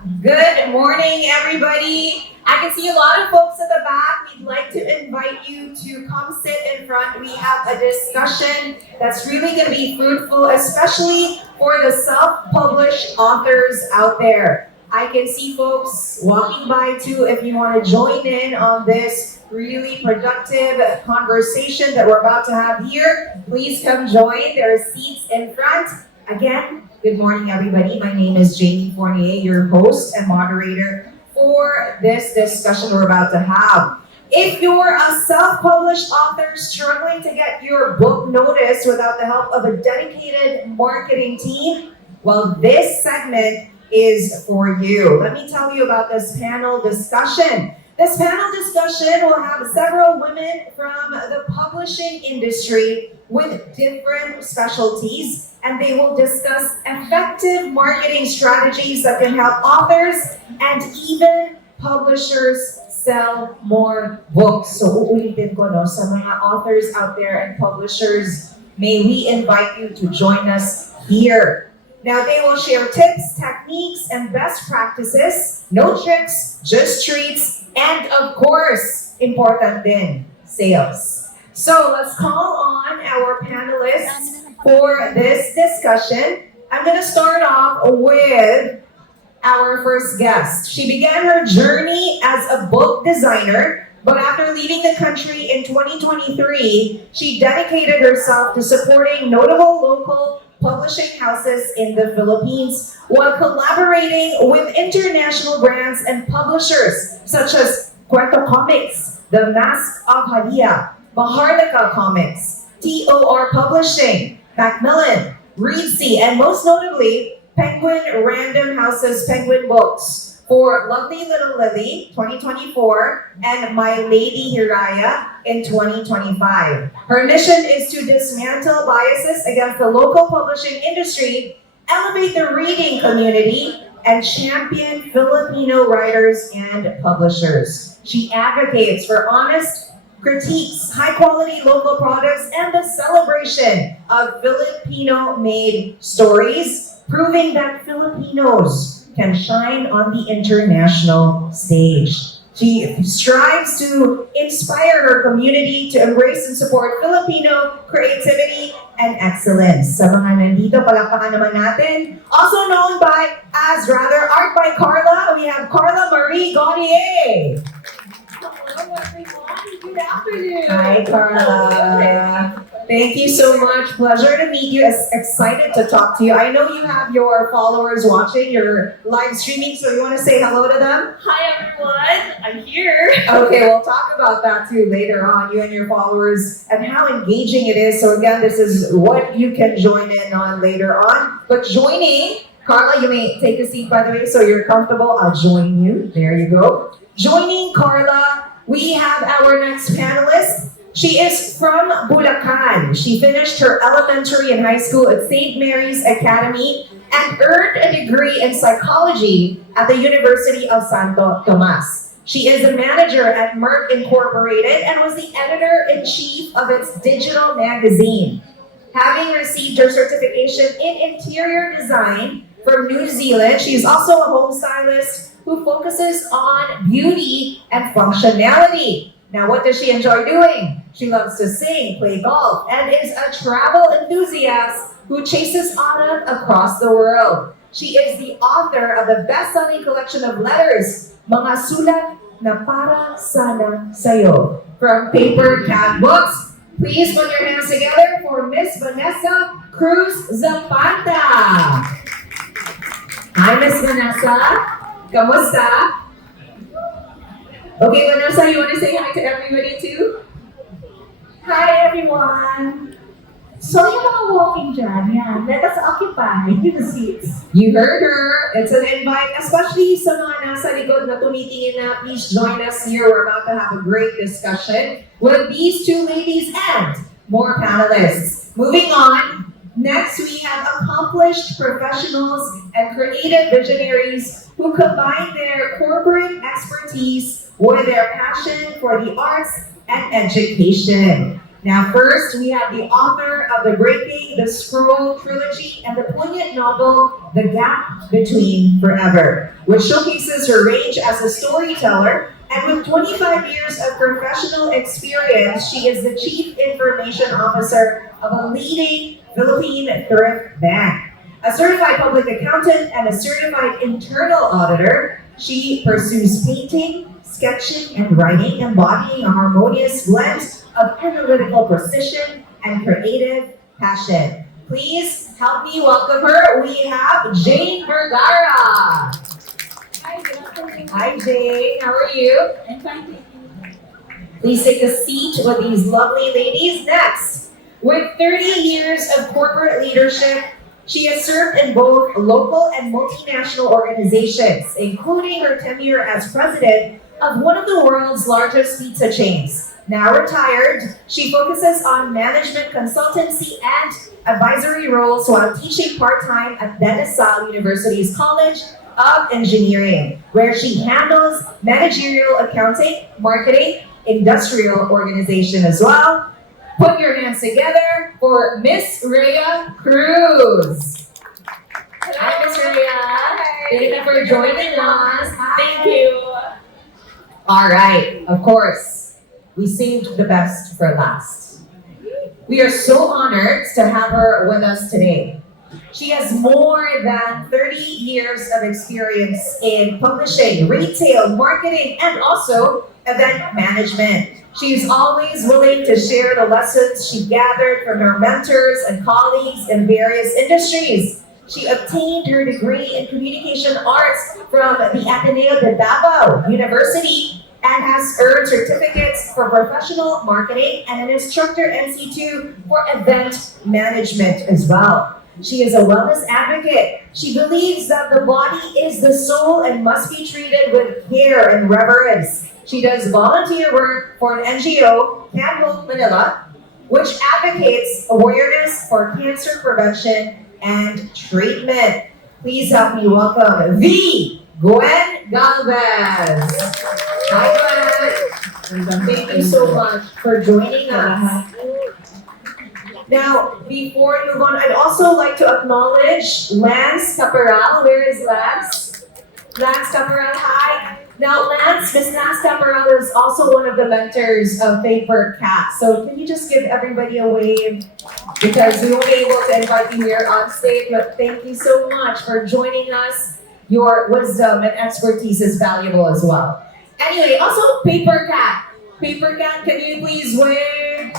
Good morning, everybody. I can see a lot of folks at the back. We'd like to invite you to come sit in front. We have a discussion that's really going to be fruitful, especially for the self-published authors out there. I can see folks walking by too. If you want to join in on this really productive conversation that we're about to have here, please come join. There are seats in front. Again, good morning, everybody. My name is Jamie Fournier, your host and moderator for this discussion we're about to have. If you're a self-published author struggling to get your book noticed without the help of a dedicated marketing team, well, this segment is for you. Let me tell you about this panel discussion. This panel discussion will have several women from the publishing industry with different specialties, and they will discuss effective marketing strategies that can help authors and even publishers sell more books. So uulitin ko no, sa mga authors out there and publishers, may we invite you to join us here. Now they will share tips, techniques, and best practices, no tricks, just treats, and of course, important din, sales. So let's call on our panelists for this discussion. I'm going to start off with our first guest. She began her journey as a book designer, but after leaving the country in 2023, she dedicated herself to supporting notable local publishing houses in the Philippines while collaborating with international brands and publishers such as Cuento Comics, The Mask of Rhea, Maharlika Comics, TOR Publishing, Macmillan, Reedsy, and most notably, Penguin Random House's Penguin Books for Lovely Little Lily 2024 and My Lady Hiraya in 2025. Her mission is to dismantle biases against the local publishing industry, elevate the reading community, and champion Filipino writers and publishers. She advocates for honest critiques, high-quality local products, and the celebration of Filipino-made stories, proving that Filipinos can shine on the international stage. She strives to inspire her community to embrace and support Filipino creativity and excellence. Sa mga nandito, palakpakan naman natin. Also known as ArtbyKarla, we have Carla Marie Gautier. Hello everyone, good afternoon. Hi, Carla. Thank you so much. Pleasure to meet you. Excited to talk to you. I know you have your followers watching, your live streaming, so you want to say hello to them? Hi everyone, I'm here. Okay, we'll talk about that too later on, you and your followers, and how engaging it is. So again, this is what you can join in on later on. But joining, Carla, you may take a seat by the way, so you're comfortable. I'll join you. There you go. Joining Carla, we have our next panelist. She is from Bulacan. She finished her elementary and high school at St. Mary's Academy and earned a degree in psychology at the University of Santo Tomas. She is a manager at Merck Incorporated and was the editor-in-chief of its digital magazine. Having received her certification in interior design from New Zealand, she is also a home stylist who focuses on beauty and functionality. Now, what does she enjoy doing? She loves to sing, play golf, and is a travel enthusiast who chases autumn across the world. She is the author of the best-selling collection of letters, Mga Sulat na Para Sana Sayo, from PaperKat Books. Please put your hands together for Miss Vanessa Cruz Zapata. Hi, Miss Vanessa. Kamusta? Okay, Vanessa, you want to say hi to everybody too? Hi everyone. So yung mga walking dyan, yan, let us occupy the seats. You heard her. It's an invite, especially sa mga nasa likod na tumitingin na, please join us here. We're about to have a great discussion with these two ladies and more panelists. Moving on, next we have accomplished professionals and creative visionaries who combine their corporate expertise with their passion for the arts and education. Now, first, we have the author of the Breaking the Scroll trilogy and the poignant novel, The Gap Between Forever, which showcases her range as a storyteller. And with 25 years of professional experience, she is the Chief Information Officer of a leading Philippine thrift bank. A certified public accountant and a certified internal auditor, she pursues painting, sketching, and writing, embodying a harmonious blend of analytical precision and creative passion. Please help me welcome her. We have Jane Vergara. Hi, good afternoon. Hi, Jane. How are you? I'm fine, thank you. Please take a seat with these lovely ladies. Next, with 30 years of corporate leadership, she has served in both local and multinational organizations, including her tenure as president of one of the world's largest pizza chains. Now retired, she focuses on management consultancy and advisory roles while teaching part-time at Vanessa University's College of Engineering, where she handles managerial accounting, marketing, industrial organization as well. Put your hands together for Miss Rhea Cruz. Hi, Miss Rhea. Thank you for joining us. Thank you. All right, of course, we saved the best for last. We are so honored to have her with us today. She has more than 30 years of experience in publishing, retail, marketing, and also event management. She is always willing to share the lessons she gathered from her mentors and colleagues in various industries. She obtained her degree in communication arts from the Ateneo de Davao University and has earned certificates for professional marketing and an instructor NC2 for event management as well. She is a wellness advocate. She believes that the body is the soul and must be treated with care and reverence. She does volunteer work for an NGO, Camp Hope Manila, which advocates awareness for cancer prevention and treatment. Please help me welcome the Gwen Galvez. Hi, Gwen. Thank you so much for joining us. Now, before we move on, I'd also like to acknowledge Lance Caparal. Where is Lance? Lance Caparal, hi. Now, Miss Lance Caparal is also one of the mentors of PaperKat. So can you just give everybody a wave? Because we won't be able to invite you here on stage, but thank you so much for joining us. Your wisdom and expertise is valuable as well. Anyway, also PaperKat. PaperKat, can you please wave?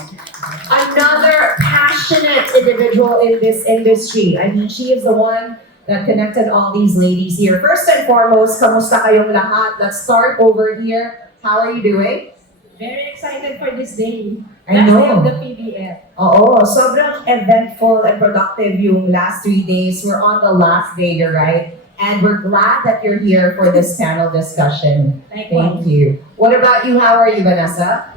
Another passionate individual in this industry. I mean, she is the one that connected all these ladies here. First and foremost, kamusta kayong lahat? Let's start over here. How are you doing? Very excited for this day. I Last know. day of the PBF. Oo, sobrang eventful and productive yung last 3 days. We're on the last day, you're right. And we're glad that you're here for this panel discussion. Thank you. What about you? How are you, Vanessa?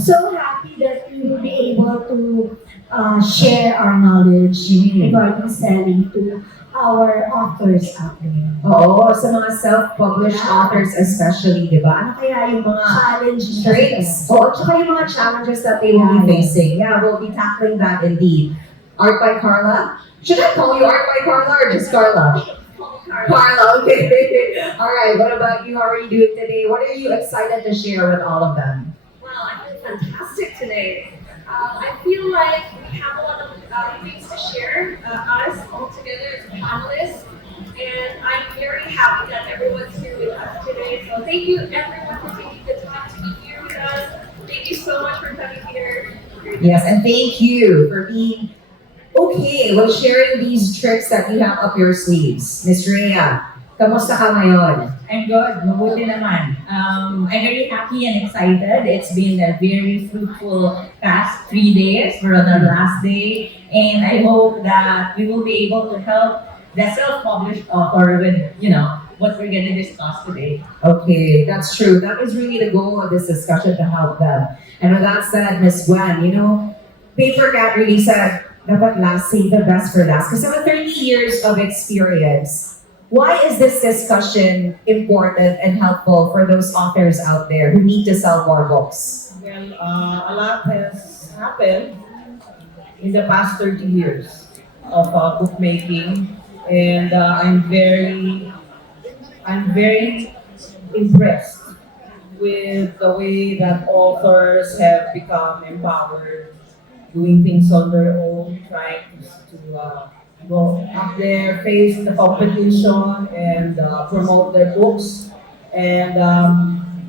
So happy that we will be able to share our knowledge regarding selling to our authors out there. Oo, sa mga self-published authors especially, di ba? Ano kaya yung mga Challenge traits? Oo, tsaka yung mga challenges that they will be facing. Yeah, we'll be tackling that indeed. Art by Carla? Should I call you Art by Carla or just Carla? Carla, okay. All right, what about you? How are you doing today? What are you excited to share with all of them? Well, I feel fantastic today. I feel like we have a lot of things to share, us all together as panelists, and I'm very happy that everyone's here with us today. So thank you everyone for taking the time to be here with us. Thank you so much for coming here. Yes, and thank you for being okay with sharing these tricks that you have up your sleeves. Miss Rhea, kamusta ka ngayon? I'm good. Mabuti naman. I'm very happy and excited. It's been a very fruitful past 3 days. We're on our last day. And I hope that we will be able to help the self-published author with, what we're going to discuss today. Okay, that's true. That is really the goal of this discussion, to help them. And with that said, Miss Gwen, PaperKat really said, dapat last, save the best for last. Because with 30 years of experience, why is this discussion important and helpful for those authors out there who need to sell more books? Well, a lot has happened in the past 30 years of bookmaking, and I'm very impressed with the way that authors have become empowered, doing things on their own, trying to go up there, face the competition, and promote their books. And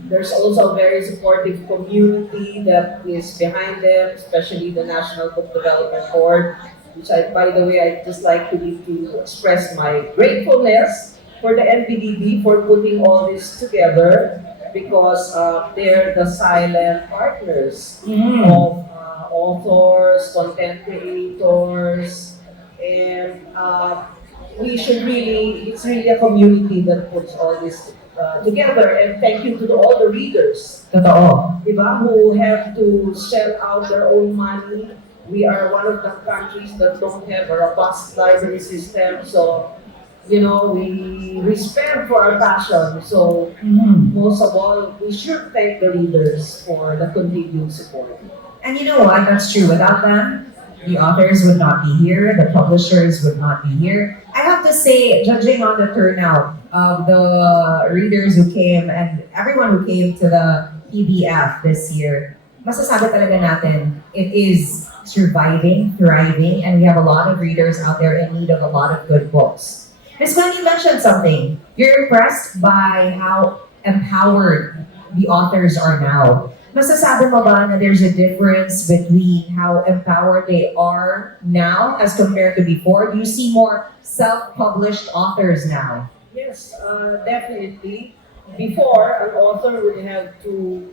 there's also a very supportive community that is behind them, especially the National Book Development Board, which by the way, I just like to express my gratefulness for the NBDB for putting all this together, because they're the silent partners of authors, content creators, and it's really a community that puts all this together. And thank you to all the readers, Totoo. diba, who have to shell out their own money. We are one of the countries that don't have a robust library system, so we respect for our passion. So most of all, we should thank the readers for the continued support. And you know what? That's true. Without them, the authors would not be here, the publishers would not be here. I have to say, judging on the turnout of the readers who came and everyone who came to the PBF this year, masasabi talaga natin, it is surviving, thriving, and we have a lot of readers out there in need of a lot of good books. Ms. Gwen, you mentioned something. You're impressed by how empowered the authors are now. Masasabi mo ba na there's a difference between how empowered they are now as compared to before? Do you see more self-published authors now? Yes, definitely. Before, an author would have to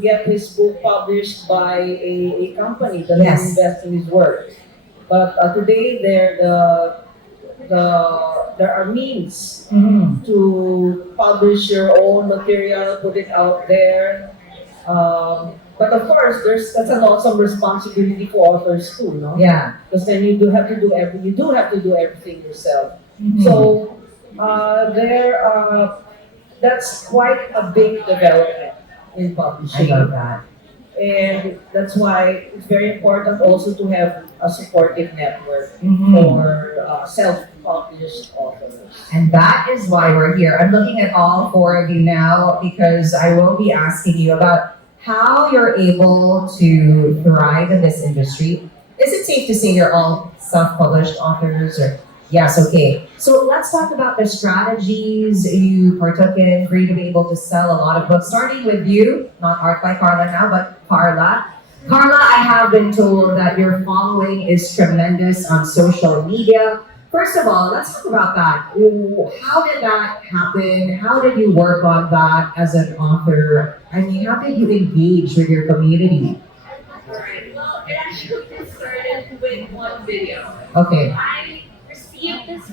get his book published by a company that Yes. will invest in his work. But today, there are means to publish your own material, put it out there. But of course, that's an awesome responsibility for authors too, no? Yeah. Because then you do have to do everything yourself. Mhm. So that's quite a big development in I publishing. love that. And that's why it's very important also to have a supportive network Mhm. for self-published authors. And that is why we're here. I'm looking at all four of you now because I will be asking you about how you're able to thrive in this industry. Is it safe to say you're all self-published authors? Or yes, okay. So let's talk about the strategies you partook in for you to be able to sell a lot of books. Starting with you, not ArtbyKarla now, but Karla. Karla, I have been told that your following is tremendous on social media. First of all, let's talk about that. How did that happen? How did you work on that as an author? I mean, how did you engage with your community? Alright, well, it actually started with one video. Okay. I received this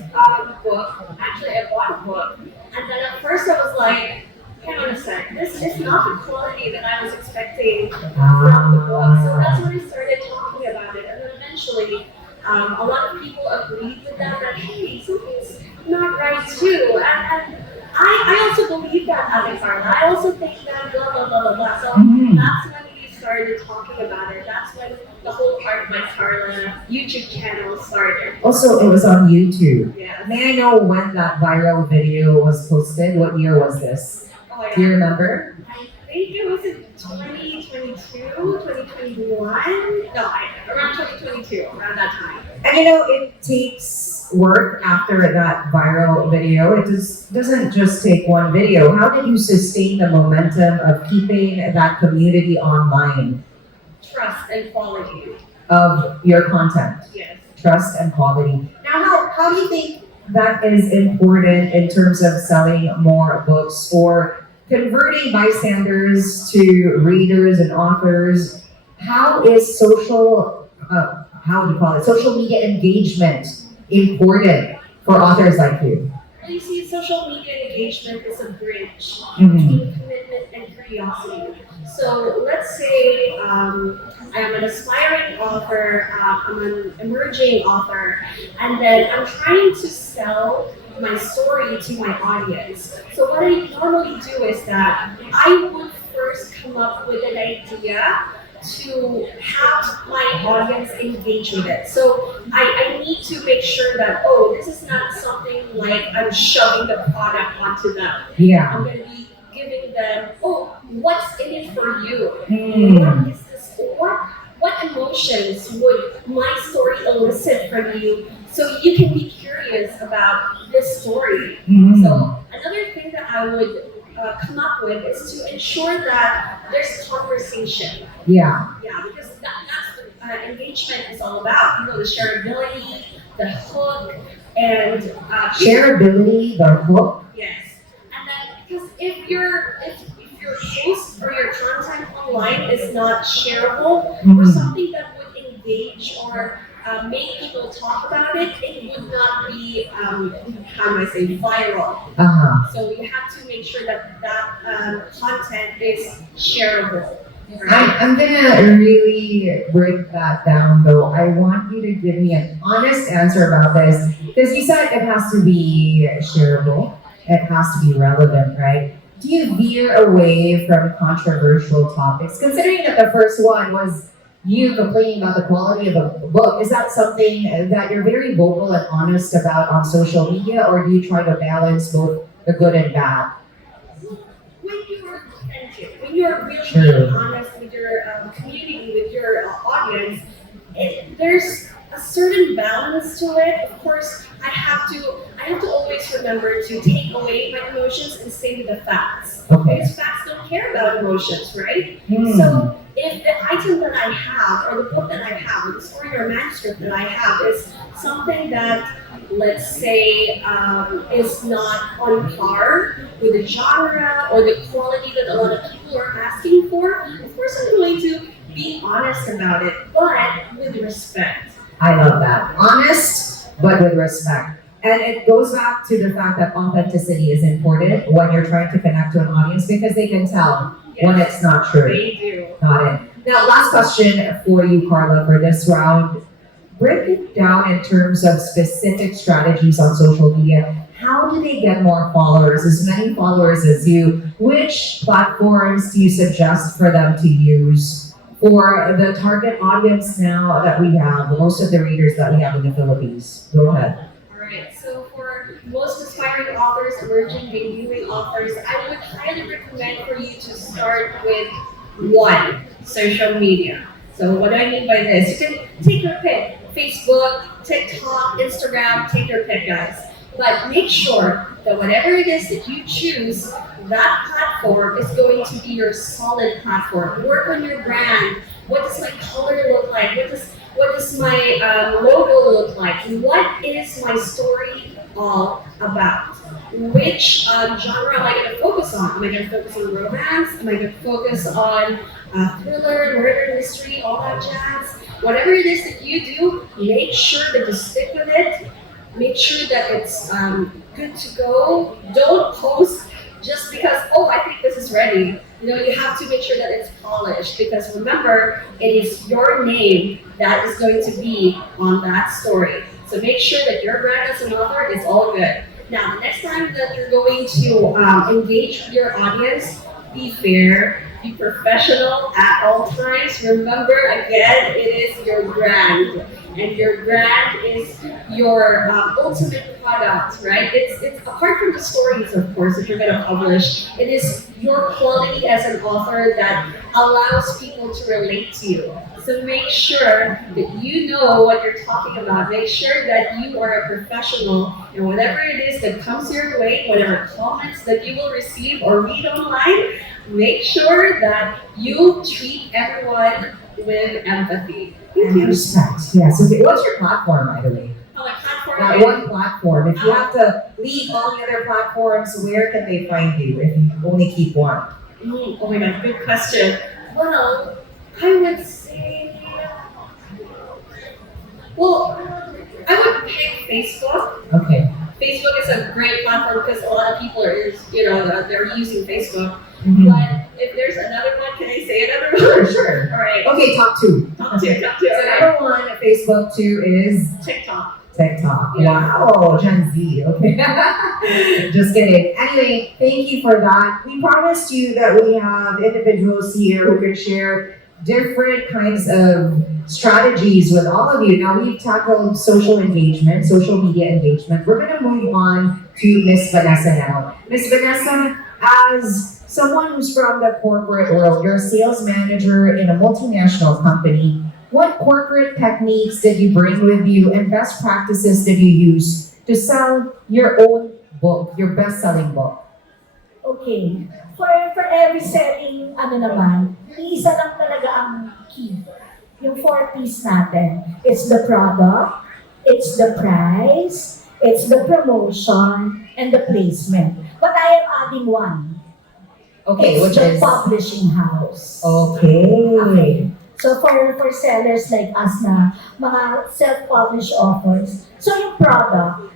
book, actually I bought a book, and then at first I was like, hang on a sec, this is not the quality that I was expecting from the book. So that's when I started talking about it, and then eventually a lot of people agreed with that hey, something's not right too. And I also believe that, ArtbyKarla. I also think that blah blah blah blah blah. So that's when we started talking about it. That's when the whole ArtbyKarla YouTube channel started. Also, it was on YouTube. Yeah. May I know when that viral video was posted? What year was this? Oh my Do you God. remember? I think it was in 2022, 2021. No, around 2022, around that time. And it takes work after that viral video. It doesn't just take one video. How did you sustain the momentum of keeping that community online Trust and quality. of your content? Yes. Trust and quality. Now, how do you think that is important in terms of selling more books or converting bystanders to readers and authors? How is social media engagement important for authors like you? Well, you see, social media engagement is a bridge Mhm. between commitment and curiosity. So let's say I am an aspiring author, I'm an emerging author, and then I'm trying to sell my story to my audience. So what I normally do is that I would first come up with an idea to have my audience engage with it. So I need to make sure that, oh, this is not something like I'm shoving the product onto them. Yeah. I'm going to be giving them, oh, what's in it for you? Mm. What is this for? What emotions would my story elicit from you so you can be curious about this story? Mm. So another thing that I would come up with is to ensure that there's conversation. Yeah. Yeah, because that's what engagement is all about. You know, the shareability, the hook, and Shareability, the hook. yes. And then because if your post or your content online is not shareable or Mm. something that would engage or make people talk about it, it would not be how do I say viral. Uh-huh. So you have to make sure that content is shareable. Right? I'm gonna really break that down though. I want you to give me an honest answer about this because you said it has to be shareable, it has to be relevant, right? Do you veer away from controversial topics? Considering that the first one was you complaining about the quality of a book, is that something that you're very vocal and honest about on social media, or do you try to balance both the good and bad? When you're authentic, when you're really True. honest with your community, with your audience, there's a certain balance to it. Of course, I have to always remember to take away my emotions and stay with the facts. Okay. Because facts don't care about emotions, right? Hmm. So if the item that I have, or the book that I have, or the story or manuscript that I have is something that, let's say, is not on par with the genre or the quality that a lot of people are asking for, of course I'm going to be honest about it, but with respect. I love that. Honest, but with respect. And it goes back to the fact that authenticity is important when you're trying to connect to an audience because they can tell when it's not true. They do. Got it. Now, last question for you, Karla, for this round. Break it down in terms of specific strategies on social media. How do they get more followers, as many followers as you? Which platforms do you suggest for them to use for the target audience now that we have, most of the readers that we have in the Philippines? Go ahead. Alright, so for most aspiring authors, emerging, debuting authors, I would highly recommend for you to start with one, social media. So what do I mean by this? You can take your pick. Facebook, TikTok, Instagram, take your pick, guys. But make sure that whatever it is that you choose, that platform is going to be your solid platform. Work on your brand. What does my color look like? What does my logo look like? What is my story all about? Which genre am I going to focus on? Am I going to focus on romance? Am I going to focus on thriller, murder, mystery, all that jazz? Whatever it is that you do, make sure that you stick with it. Make sure that it's good to go. Don't post just because, oh, I think this is ready. You know, you have to make sure that it's polished because remember, it is your name that is going to be on that story. So make sure that your brand as an author is all good. Now, the next time that you're going to engage with your audience, be fair, be professional at all times. Remember, again, it is your brand. And your brand is your ultimate product, right? It's apart from the stories, of course, if you're going to publish, it is your quality as an author that allows people to relate to you. So make sure that you know what you're talking about. Make sure that you are a professional, and whatever it is that comes your way, whatever comments that you will receive or read online, make sure that you treat everyone with empathy. And respect. Yes. Okay. What's your platform, by the way? On a platform That is- one platform. If you have to leave all the other platforms, where can they find you if you only keep one? Oh my god, good question. Well, I would say, I would pick Facebook. Okay. Facebook is a great platform because a lot of people they're using Facebook. Mhm. But if there's another one, can I say another Sure, one? sure. All right. Okay, top two. Top two. So Okay. number one, Facebook. Two is TikTok. TikTok. Yeah. Wow, Gen Z. Okay. Just kidding. Anyway, thank you for that. We promised you that we have individuals here who can share different kinds of strategies with all of you. Now we've tackled social engagement, social media engagement. We're gonna move on to Miss Vanessa now. Miss Vanessa, as someone who's from the corporate world, you're a sales manager in a multinational company. What corporate techniques did you bring with you and best practices did you use to sell your own book, your best-selling book? Okay. For every selling, ano naman, isa lang talaga ang key. Yung 4 P's natin. It's the product, it's the price, it's the promotion, and the placement. But I am adding one. Okay, It's which the is publishing house. okay. Okay. So for sellers like us na mga self-published authors, so yung product,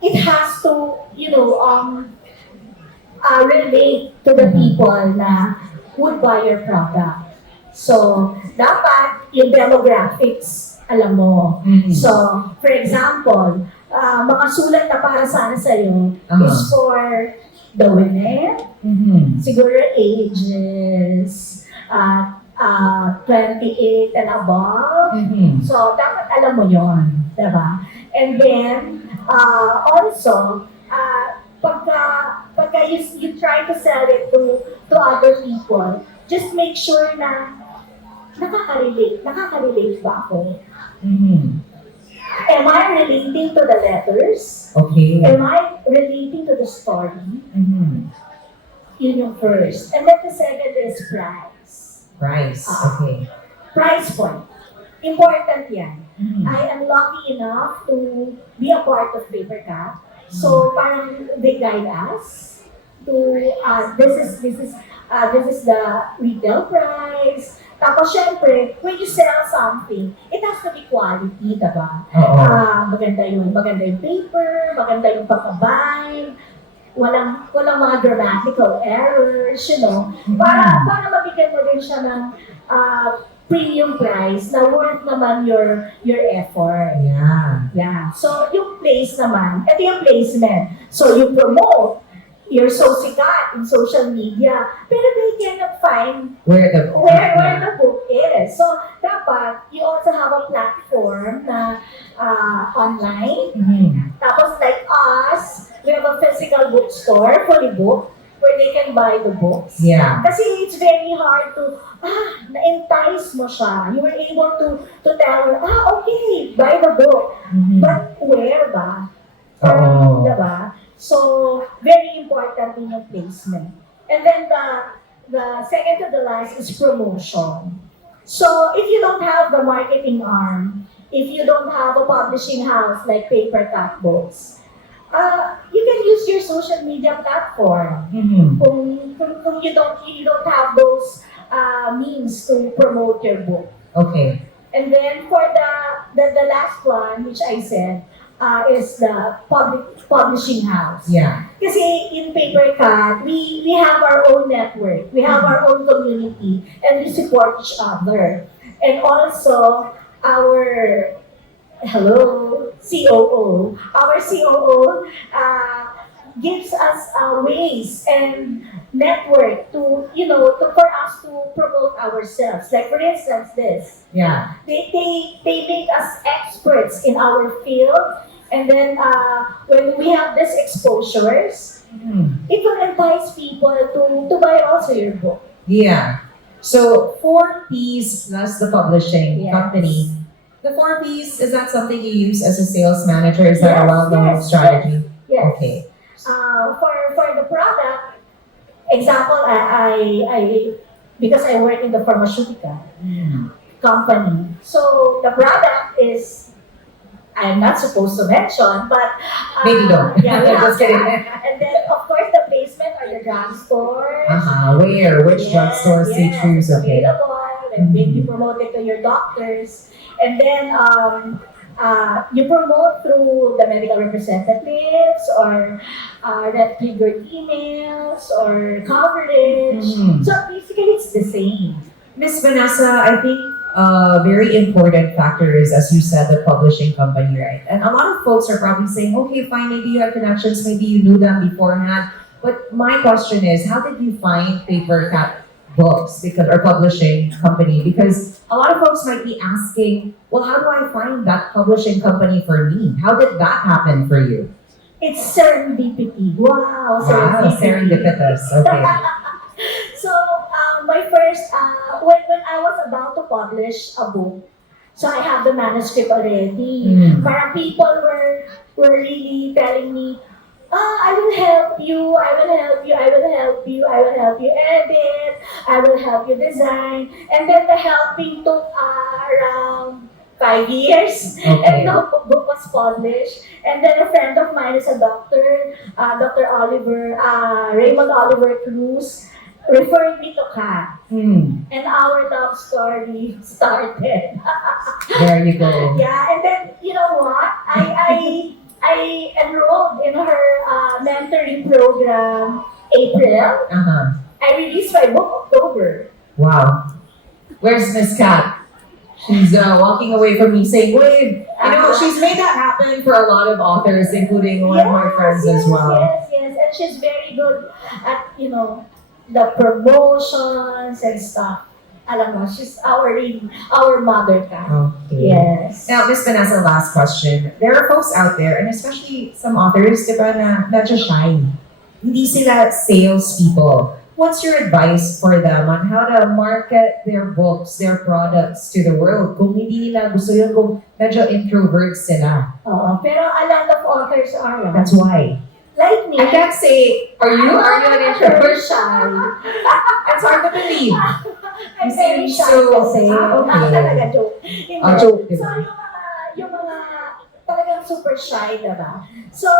it has to, relate to the people na would buy your product. So, dapat yung demographics, alam mo. Mhm. So, for example, mga sulat na para sana sa'yo is for the women, Mhm. siguro ages 28 and above. Mhm. So, dapat alam mo yon, diba? And then, also, pagka you try to sell it to other people, just make sure na nakaka-relate ba ako? Mhm. Am I relating to the letters? Okay. Am I relating to the story? Mhm. Yun yung first. And then the second is price. Price. Okay. Price point. Important yan. Mhm. I am lucky enough to be a part of PaperKat. So parang they guide us to this is the retail price. Tapos syempre, when you sell something, it has to be quality, diba? Oo. Maganda yung paper, maganda yung pagka-bind, walang mga grammatical errors, para mabigyan mo din siya ng premium price na worth naman your effort. Yeah. Yeah. So, yung place naman, ito yung placement. So, you promote, you're so sikat in social media, pero they cannot find Where the book is. So, dapat, you also have a platform na online. Mhm. Tapos, like us, we have a physical bookstore, fully booked, where they can buy the books. Yeah. Kasi it's very hard to, na-entice mo siya. You were able to tell her, okay, buy the book. Mhm. But where ba? Oo. Diba? So, very important in yung placement. And then the second to the last is promotion. So, if you don't have the marketing arm, if you don't have a publishing house like PaperKat Books, you can use your social media platform. Mhm. Kung you don't have those means to promote your book. Okay. And then for the last one, which I said, is the publishing house. Yeah. Kasi in PaperKat, we have our own network, we have our own community, and we support each other. And also, our COO. Our COO gives us ways and network to for us to promote ourselves. Like for instance, this. Yeah. They make us experts in our field, and then when we have these exposures, Mhm. it will entice people to buy also your book. Yeah. So 4 P's plus the publishing Yes. company. The 4 P's, is that something you use as a sales manager? Is that a Yes, well-known yes, strategy? Yes. Okay. For the product, example, I because I work in the pharmaceutical company. So the product is, I'm not supposed to mention, but Maybe don't. Yeah, we have Just kidding. that. And then of course the placement are the drugstores. Where? Which drugstores do you choose? Okay. Available, and then you promote it to your doctors. And then you promote through the medical representatives or that triggered emails or coverage. Mhm. So basically it's the same. Miss Vanessa, I think a very important factor is, as you said, the publishing company, right? And a lot of folks are probably saying, okay, fine, maybe you have connections, maybe you knew them beforehand. But my question is, how did you find PaperKat Books because or publishing company? Because a lot of folks might be asking, well, how do I find that publishing company for me? How did that happen for you? It's serendipity. Wow, Wow, serendipitous. Okay. So, my first, when I was about to publish a book, so I have the manuscript already. Parang people were really telling me, I will help you, I will help you, I will help you, I will help you edit, I will help you design. And then the helping took around 5 years. And Okay. the book was published. And then a friend of mine is a doctor, Dr. Oliver, Raymond Oliver Cruz, referred me to Kat. And our love story started. There you go. Yeah, and then you know what? I enrolled in her mentoring program April. I released my book October. Wow. Where's Miss Kat? She's walking away from me saying, wait, she's made that happen for a lot of authors, including one of my friends as well. Yes, and she's very good at, the promotions and stuff. Alam mo, she's our mother Kat. Okay. Yes. Now, Miss Vanessa, last question. There are folks out there, and especially some authors, di ba, na medyo shy. Hindi sila salespeople. What's your advice for them on how to market their books, their products to the world? Kung hindi nila gusto yun, kung medyo introverts sila. Pero a lot of authors are. That's why. Like me. I can't say, are you an introvert? Shy. It's hard to believe. I'm very shy kasi. Okay. Talaga joke. Hindi. Joke, So, diba? yung mga talagang super shy, diba? So,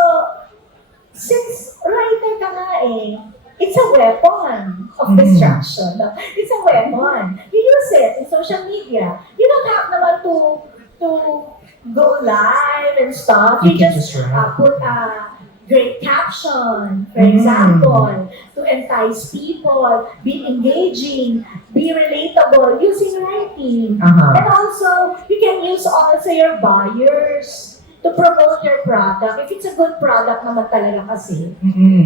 since writer ka nga it's a weapon of distraction. It's a weapon. You use it in social media. You don't have naman to go live and stuff. You can just write. put a great caption, for example, to entice people, be engaging, be relatable using writing. And also, you can use also your buyers to promote your product. If it's a good product naman talaga kasi,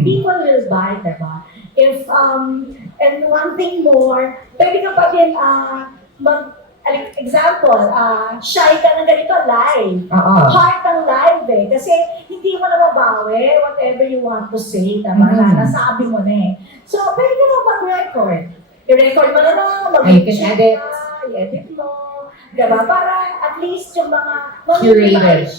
people will buy, diba? If, and one thing more, pwede ka pa din, example, shy ka ng ganito, live. Heart ang live kasi hindi mo na mabawi whatever you want to say, diba? Nasabi mo na So, pwede ka na mag-record. I-record mo na can edit. I-edit mo. Diba? Para at least yung mga mamiminimise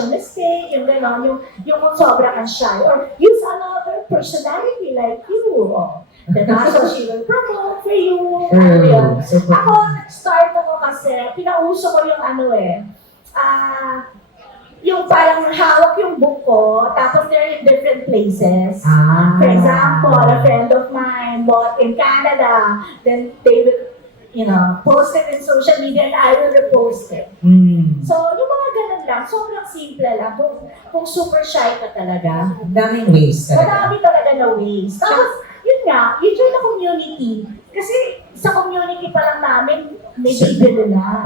yung mistake, yung gano'n, yung kung sobra kang shy. Or use another personality like you. Diba? So she will promote for you. Ako, nag-start ako kasi, pinauso ko yung yung parang hawak yung book ko, tapos they're in different places. For example, a friend of mine bought in Canada, then they will post it in social media and I will repost it. So, yung mga ganun lang, sobrang simple lang. Kung super shy ka talaga. Daming ways talaga. Marami talaga na ways. Tapos, yun nga, you join the community. Kasi sa community pa lang namin, may bibili na.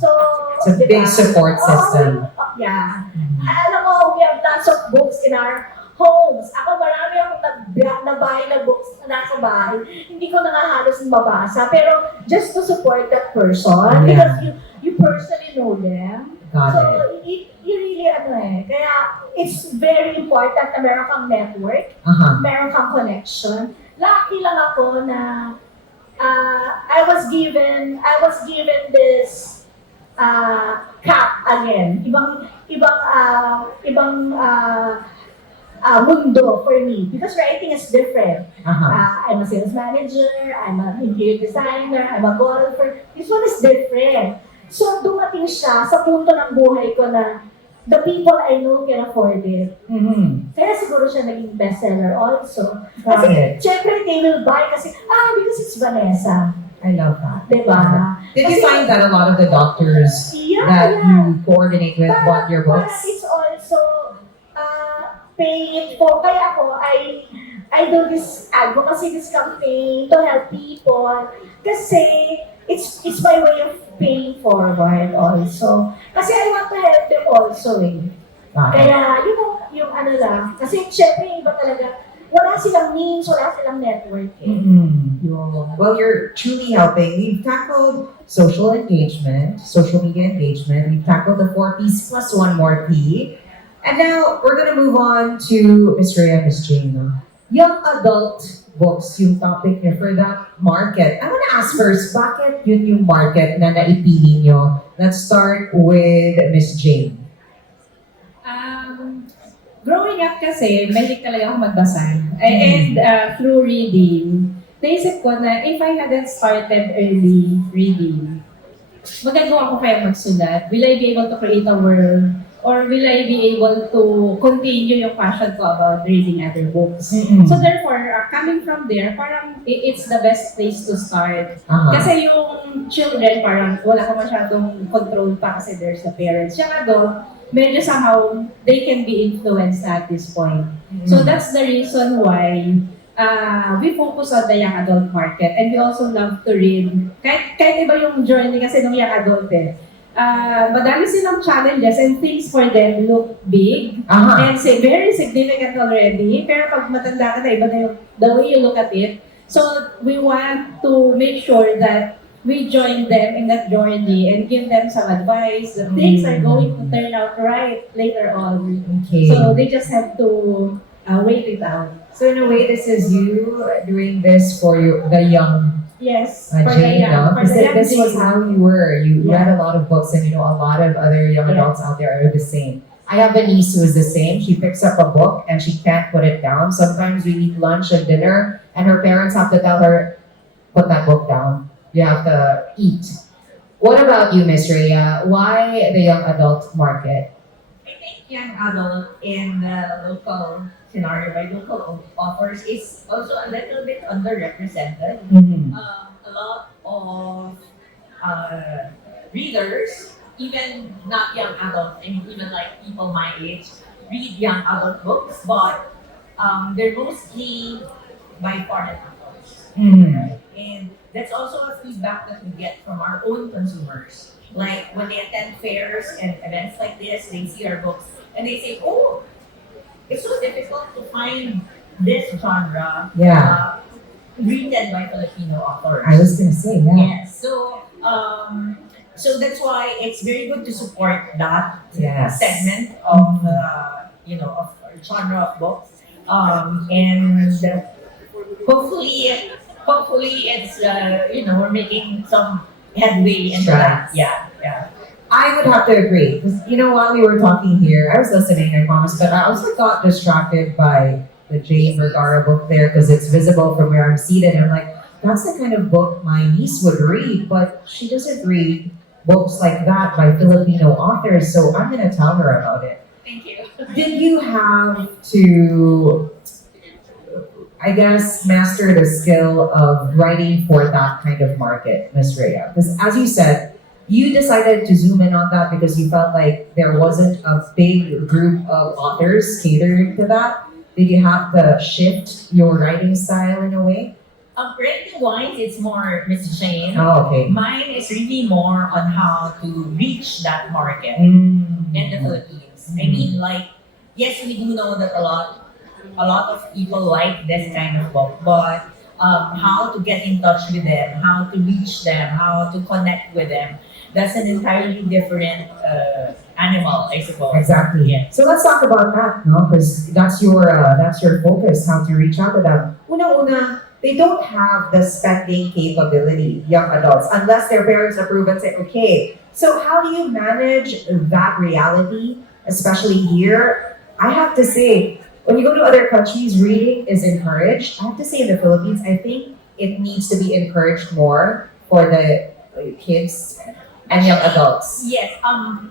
So, it's a big support system. Yeah. Alam mo, we have lots of books in our homes. Ako, marami akong nabahay na books na nasa bahay. Hindi ko na nga halos mabasa. Pero just to support that person, because you personally know them. So, you really, kaya it's very important na meron kang network, meron kang connection. Lucky lang ako na I was given this cap again. Ibang mundo for me because writing is different. I'm a sales manager, I'm an interior designer, I'm a golfer. This one is different. So dumating siya sa punto ng buhay ko na the people I know can afford it. Kaya siguro siya naging bestseller also. Kasi syempre they will buy kasi, because it's Vanessa. I love that. Diba? Did you find that a lot of the doctors that you coordinate with bought your books? It's also paying it for. Kaya ako, I do this advocacy, this campaign to help people. Kasi it's my way of paying forward also. Kasi I want to help them also Kaya yung lang. Kasi syempre iba talaga, wala silang means, wala silang network. Well, you're truly helping. We've tackled social engagement, social media engagement. We've tackled the 4 P's plus one more P. And now we're gonna move on to Miss Rhea and Miss Jane. Young adult books, yung topic niyo for that market. I wanna ask first, bakit yun yung market na naipili niyo? Let's start with Miss Jane. Growing up kasi, mahilig talaga ako magbasa. And through reading, naisip ko na if I hadn't started early reading, magagawa ko kaya magsulat? Will I be able to create a world? Or will I be able to continue yung passion ko about reading other books? So therefore, coming from there, parang it's the best place to start. Kasi yung children, parang wala ka masyadong control pa kasi there's the parents. Yung adult, medyo somehow, they can be influenced at this point. So that's the reason why we focus on the young adult market. And we also love to read. Kahit iba yung journey kasi ng young adult madami silang challenges and things for them look big and very significant already. Pero pag matanda ka na, iba na yung the way you look at it. So we want to make sure that we join them in that journey and give them some advice that things are going to turn out right later on. Okay. So they just have to wait it out. So in a way, this is you doing this for the young Yes, Jane, no? Because this was Jane. how you were. You read a lot of books, and you know a lot of other young adults out there are the same. I have a niece who is the same. She picks up a book and she can't put it down. Sometimes we eat lunch and dinner, and her parents have to tell her, "Put that book down. You have to eat." What about you, Miss Rhea? Why the young adult market? I think young adult in the local scenario by local authors is also a little bit underrepresented. A lot of readers, even not young adults, I mean even like people my age, read young adult books, but they're mostly by foreign authors. And that's also a feedback that we get from our own consumers. Like when they attend fairs and events like this, they see our books and they say, "Oh, it's so difficult to find this genre written by Filipino authors." I was gonna say, Yes. So that's why it's very good to support that segment of of genre of books. And hopefully it's we're making some headway into that. Yeah. I would have to agree. Because, while we were talking here, I was listening, I promise, but I also got distracted by the Jane Vergara book there because it's visible from where I'm seated. And I'm like, that's the kind of book my niece would read, but she doesn't read books like that by Filipino authors, so I'm going to tell her about it. Thank you. Did you have to, I guess, master the skill of writing for that kind of market, Miss Rhea? Because as you said, you decided to zoom in on that because you felt like there wasn't a big group of authors catering to that. Did you have to shift your writing style in a way? Writing-wise, it's more Miss Jane. Oh, okay. Mine is really more on how to reach that market in the Philippines. I mean, like, yes, we do know that a lot of people like this kind of book, but how to get in touch with them, how to reach them, how to connect with them, that's an entirely different animal, I suppose. Exactly. Yeah. So let's talk about that, no? Because that's your focus, how to reach out to them. Una, they don't have the spending capability, young adults, unless their parents approve and say, okay. So how do you manage that reality, especially here? I have to say, when you go to other countries, reading is encouraged. I have to say in the Philippines, I think it needs to be encouraged more for the kids and young adults. Yes.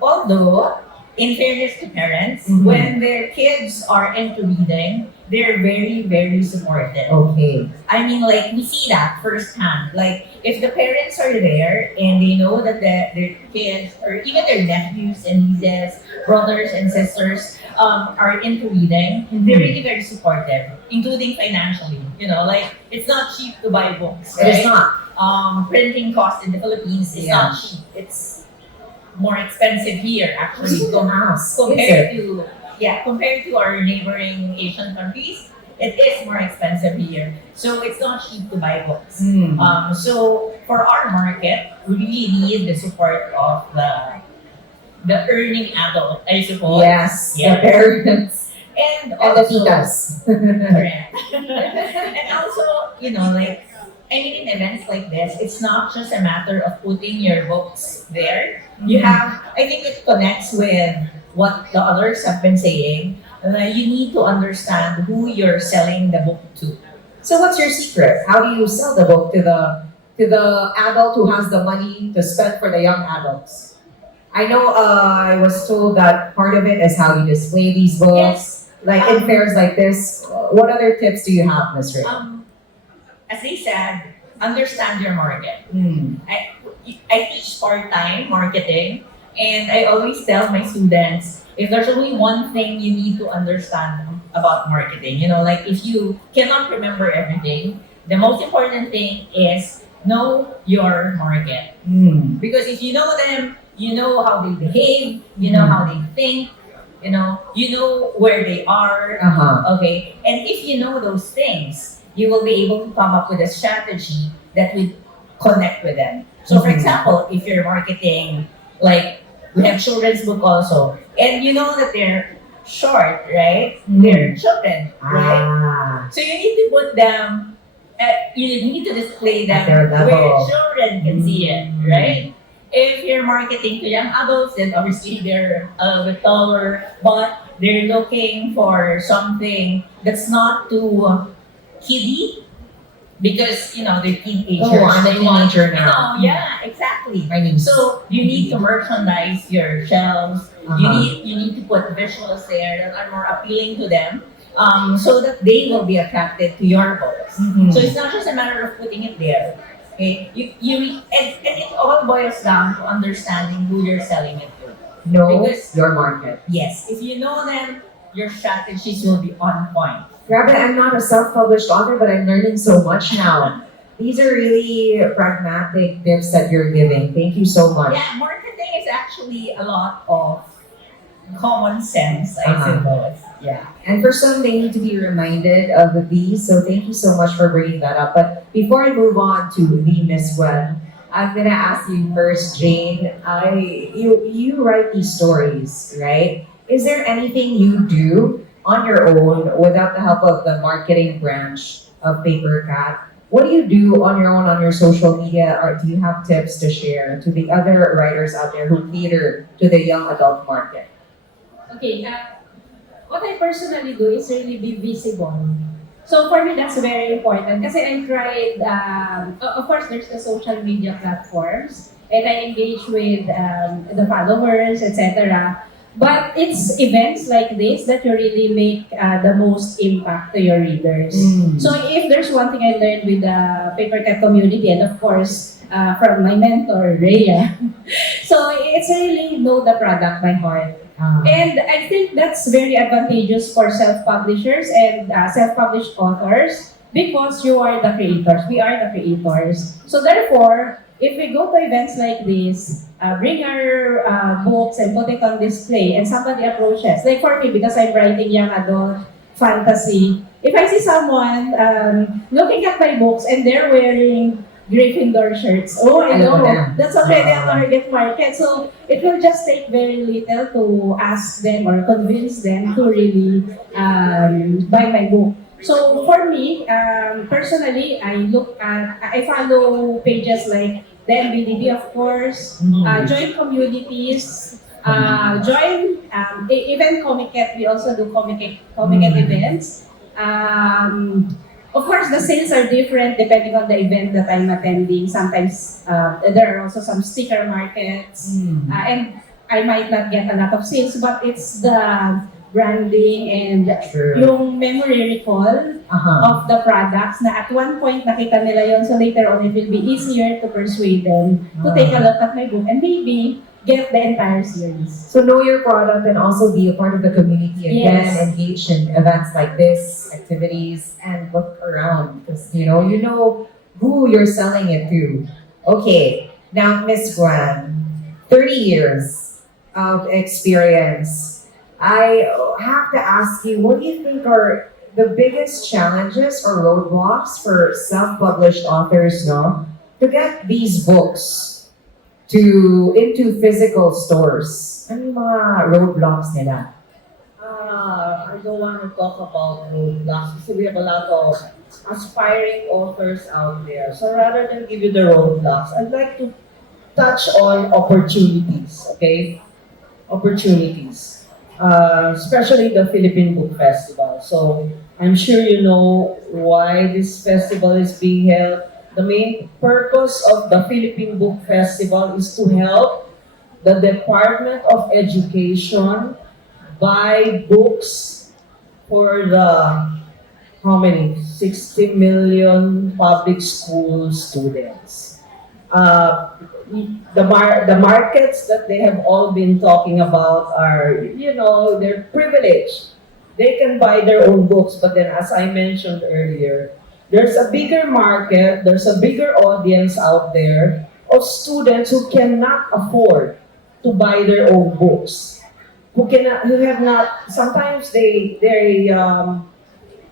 Although, in fairness to parents, when their kids are into reading, they're very, very supportive. Okay. I mean, like, we see that firsthand. Like, if the parents are there and they know that their kids, or even their nephews and nieces, brothers and sisters, are into reading, they're really very supportive, including financially. Like, it's not cheap to buy books, right? It is not. Printing cost in the Philippines is not cheap. It's more expensive here, actually. Compared to our neighboring Asian countries, it is more expensive here. So it's not cheap to buy books. Mm. So for our market, we really need the support of the earning adult, I suppose. Yes, Yeah. the parents And and the also, titas. correct. And also, like, I mean, in events like this, it's not just a matter of putting your books there. You have, I think it connects with what the others have been saying. You need to understand who you're selling the book to. So what's your secret? How do you sell the book to the adult who has the money to spend for the young adults? I know I was told that part of it is how you display these books. Yes. Like in fairs like this, what other tips do you have, Ms. Rhea? As they said, understand your market. Mm. I teach part-time marketing, and I always tell my students, if there's only one thing you need to understand about marketing, like if you cannot remember everything, the most important thing is know your market. Mm. Because if you know them, you know how they behave, you know how they think, you know where they are. Uh-huh. Okay, and if you know those things, you will be able to come up with a strategy that will connect with them. So, for Mhm. example, if you're marketing, like we have children's book also, and you know that they're short, right? Mhm. They're children, right? Ah. So you need to put them. You need to display them At their level. where children can see it, Mm. right? If you're marketing to young adults, then obviously they're a bit taller, but they're looking for something that's not too kiddie, because they're teenagers. Oh, I'm a They want- teenager now. Yeah, exactly. My name's So you need to merchandise your shelves. You Uh-huh. need to put visuals there that are more appealing to them, so that they will be attracted to your books. Mhm. So it's not just a matter of putting it there. Okay, and it all boils down to understanding who you're selling it to. Know Because- your market. Yes, if you know them, your strategies will be on point. Grabe, I'm not a self-published author, but I'm learning so much now. These are really pragmatic tips that you're giving. Thank you so much. Yeah, marketing is actually a lot of common sense, I Uh-huh. suppose. Yeah. And for some, they need to be reminded of these. So thank you so much for bringing that up. But before I move on to the Miss Gwen, I'm gonna ask you first, Jane. You write these stories, right? Is there anything you do on your own without the help of the marketing branch of PaperKat? What do you do on your own on your social media, or do you have tips to share to the other writers out there who cater to the young adult market? Okay, what I personally do is really be visible. So for me, that's very important kasi I tried, of course, there's the social media platforms and I engage with the followers, etc. But it's events like this that you really make the most impact to your readers. So if there's one thing I learned with the PaperKat community, and of course, from my mentor, Rhea, so it's really know the product by heart. And I think that's very advantageous for self-publishers and self-published authors because you are the creators. We are the creators. So therefore, if we go to events like this, bring our books and put it on display, and somebody approaches, like for me, because I'm writing young adult fantasy, if I see someone looking at my books and they're wearing Gryffindor shirts. Oh, I Alam mo know. na. That's already a target market. So it will just take very little to ask them or convince them to really buy my book. So for me, personally, I follow pages like the MBDB, of course, join communities, join even Comiket. We also do Comiket events. Of course, the sales are different depending on the event that I'm attending. Sometimes there are also some sticker markets, and I might not get a lot of sales, but it's the branding and True. yung memory recall of the products na at one point nakita nila yon, so later on it will be easier to persuade them to take a look at my book and maybe get the entire series. So know your product and also be a part of the community again, Yes. engage in events like this, activities, and look around because you know who you're selling it to. Okay, now Miss Gwen, 30 years of experience. I have to ask you, what do you think are the biggest challenges or roadblocks for self-published authors, no, to get these books into physical stores? Ano yung mga roadblocks nila? I don't want to talk about roadblocks because we have a lot of aspiring authors out there. So rather than give you the roadblocks, I'd like to touch on opportunities, okay? Opportunities. Especially the Philippine Book Festival. So I'm sure you know why this festival is being held. The main purpose of the Philippine Book Festival is to help the Department of Education buy books for the how many? 60 million public school students. The markets that they have all been talking about are, they're privileged. They can buy their own books, but then as I mentioned earlier, there's a bigger market, there's a bigger audience out there of students who cannot afford to buy their own books. Who have not, sometimes they're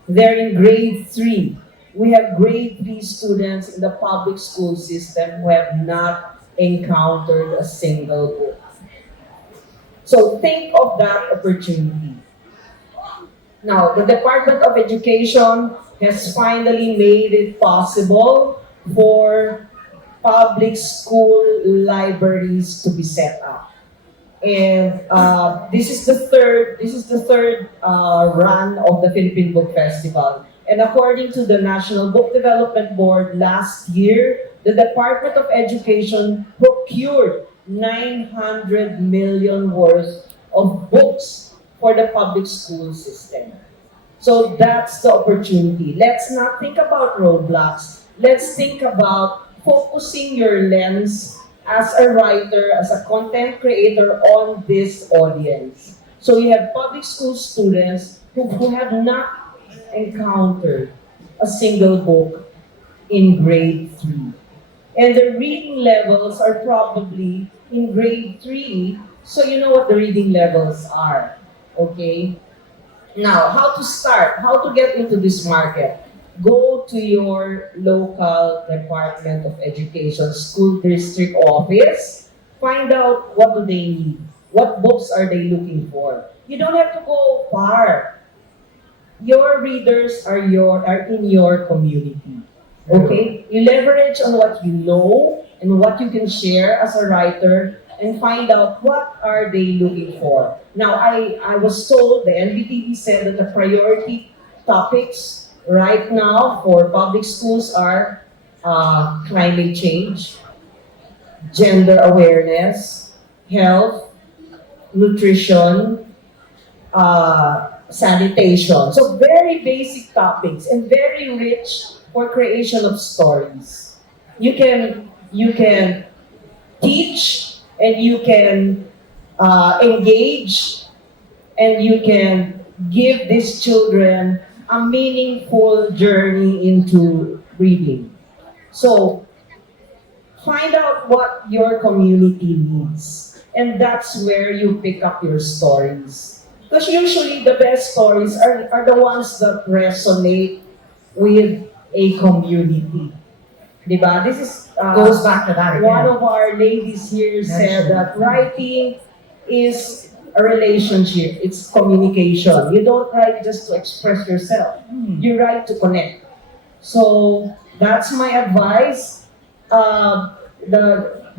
in grade 3. We have grade 3 students in the public school system who have not encountered a single book. So think of that opportunity. Now, the Department of Education has finally made it possible for public school libraries to be set up. And this is the third run of the Philippine Book Festival. And according to the National Book Development Board, last year, the Department of Education procured 900 million worth of books for the public school system. So that's the opportunity. Let's not think about roadblocks. Let's think about focusing your lens as a writer, as a content creator on this audience. So you have public school students who have not encountered a single book in grade 3. And the reading levels are probably in grade 3, so you know what the reading levels are, okay? Now, how to start, how to get into this market? Go to your local Department of Education school district office, find out what do they need, what books are they looking for. You don't have to go far. Your readers are in your community. Okay? You leverage on what you know and what you can share as a writer and find out what are they looking for. Now, I was told, the NBTV said that the priority topics right now for public schools are climate change, gender awareness, health, nutrition, sanitation. So very basic topics and very rich for creation of stories. You can teach and you can engage and you can give these children a meaningful journey into reading. So find out what your community needs, and that's where you pick up your stories. Because usually the best stories are the ones that resonate with a community. Diba? This is Goes back to that one again. of our ladies here said that writing is a relationship. It's communication. You don't write just to express yourself. You write to connect. So that's my advice. The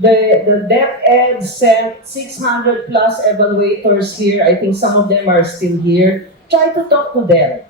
DepEd sent 600 plus evaluators here. I think some of them are still here. Try to talk to them.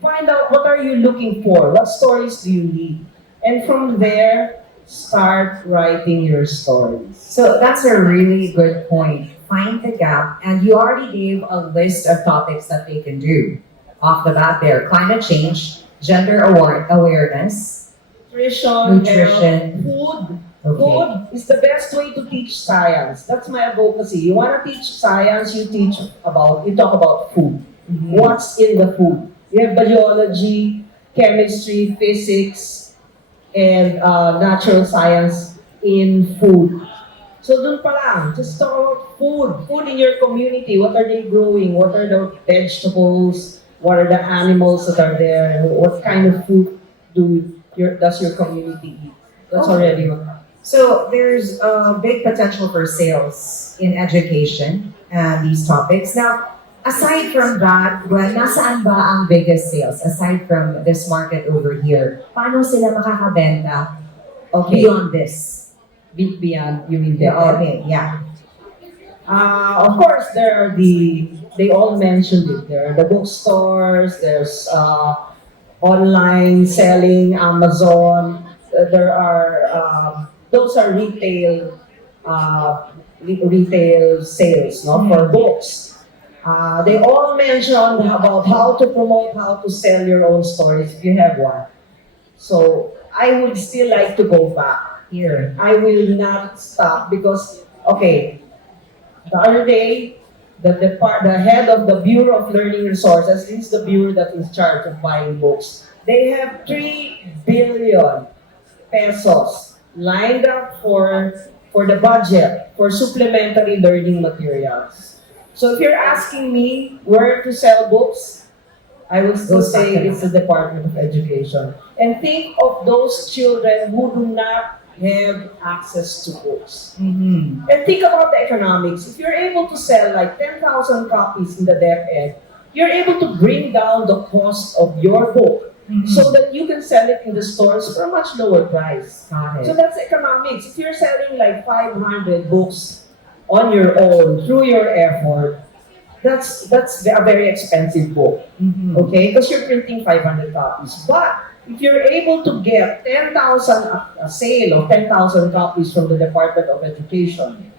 Find out what are you looking for? What stories do you need? And from there, start writing your stories. So that's a really good point. Find the gap, and you already gave a list of topics that they can do off the bat there. Climate change, gender awareness, Nutrition, Nutrition. health, food. okay. Food is the best way to teach science. That's my advocacy. You want to teach science, you talk about food. Mhm. What's in the food? You have biology, chemistry, physics, and natural science in food. So dun pa lang, just talk about food. Food in your community. What are they growing? What are the vegetables? What are the animals that are there? What kind of food does your community eat? That's already one. So there's a big potential for sales in education and these topics. Now, aside from that, well, nasaan ba ang biggest sales? Aside from this market over here, paano sila makakabenta beyond this? Beyond, you mean Yeah, the okay, yeah. Of course, they all mentioned it. There are the bookstores, there's online selling, Amazon. There are those are retail sales, no, for books. They all mentioned about how to promote, how to sell your own stories if you have one. So I would still like to go back here. I will not stop because okay, the other day the head of the Bureau of Learning Resources, this is the bureau that is in charge of buying books. They have 3 billion pesos lined up for the budget for supplementary learning materials. So if you're asking me where to sell books, I will still say it's the Department of Education. And think of those children who do not have access to books. Mm-hmm. And think about the economics. If you're able to sell like 10,000 copies in the DepEd, you're able to bring down the cost of your book so that you can sell it in the stores for a much lower price. So that's economics. If you're selling like 500 books on your own through your effort, that's a very expensive book. Okay? Because you're printing 500 copies. But if you're able to get 10,000, a sale of 10,000 copies from the Department of Education,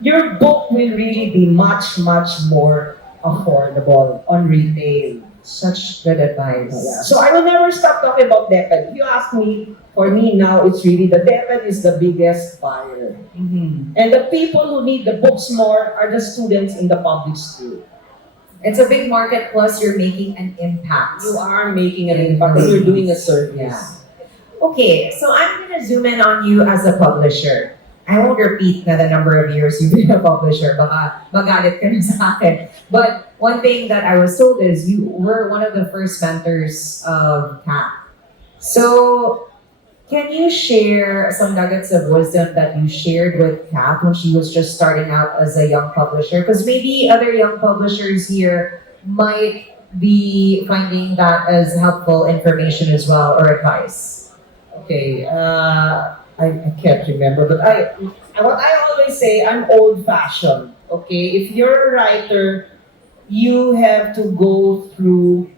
your book will really be much, much more affordable on retail. Such good advice. Yeah. So I will never stop talking about DepEd. If you ask me, for me now, it's really the DepEd is the biggest buyer. And the people who need the books more are the students in the public school. It's a big market, plus you're making an impact. You are making an impact and you're doing a service. Yeah. Okay, so I'm gonna zoom in on you as a publisher. I won't repeat na the number of years you've been a publisher, baka magalit ka na sa akin. But one thing that I was told is you were one of the first mentors of Kat. So, can you share some nuggets of wisdom that you shared with Kat when she was just starting out as a young publisher? Because maybe other young publishers here might be finding that as helpful information as well, or advice. Okay, I can't remember, but what I always say, I'm old-fashioned. Okay, if you're a writer, you have to go through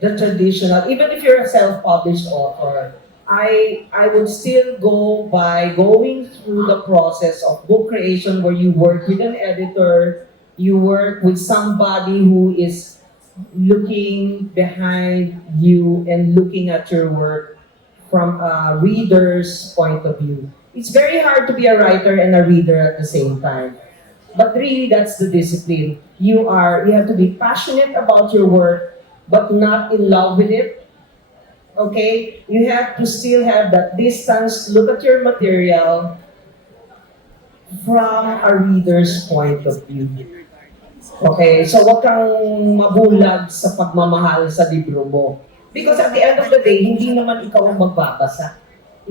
the traditional. Even if you're a self-published author, I would still go by going through the process of book creation, where you work with an editor, you work with somebody who is looking behind you and looking at your work from a reader's point of view. It's very hard to be a writer and a reader at the same time. But really, that's the discipline. You have to be passionate about your work, but not in love with it. Okay? You have to still have that distance, look at your material from a reader's point of view. Okay? So, wag kang mabulag sa pagmamahal sa libro mo. Because at the end of the day, hindi naman ikaw ang magbabasa.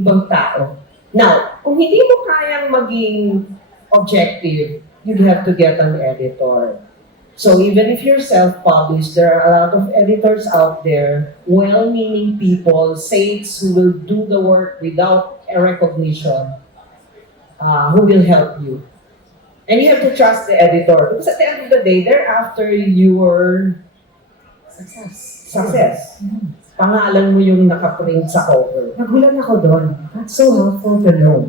Ibang tao. Now, kung hindi mo kayang maging objective, you'd have to get an editor. So even if you're self-published, there are a lot of editors out there, well-meaning people, saints who will do the work without a recognition, who will help you. And you have to trust the editor. Because at the end of the day, they're after your success. Pangalan mo yung nakaprint sa cover. Nagulat ako doon. That's so helpful to know.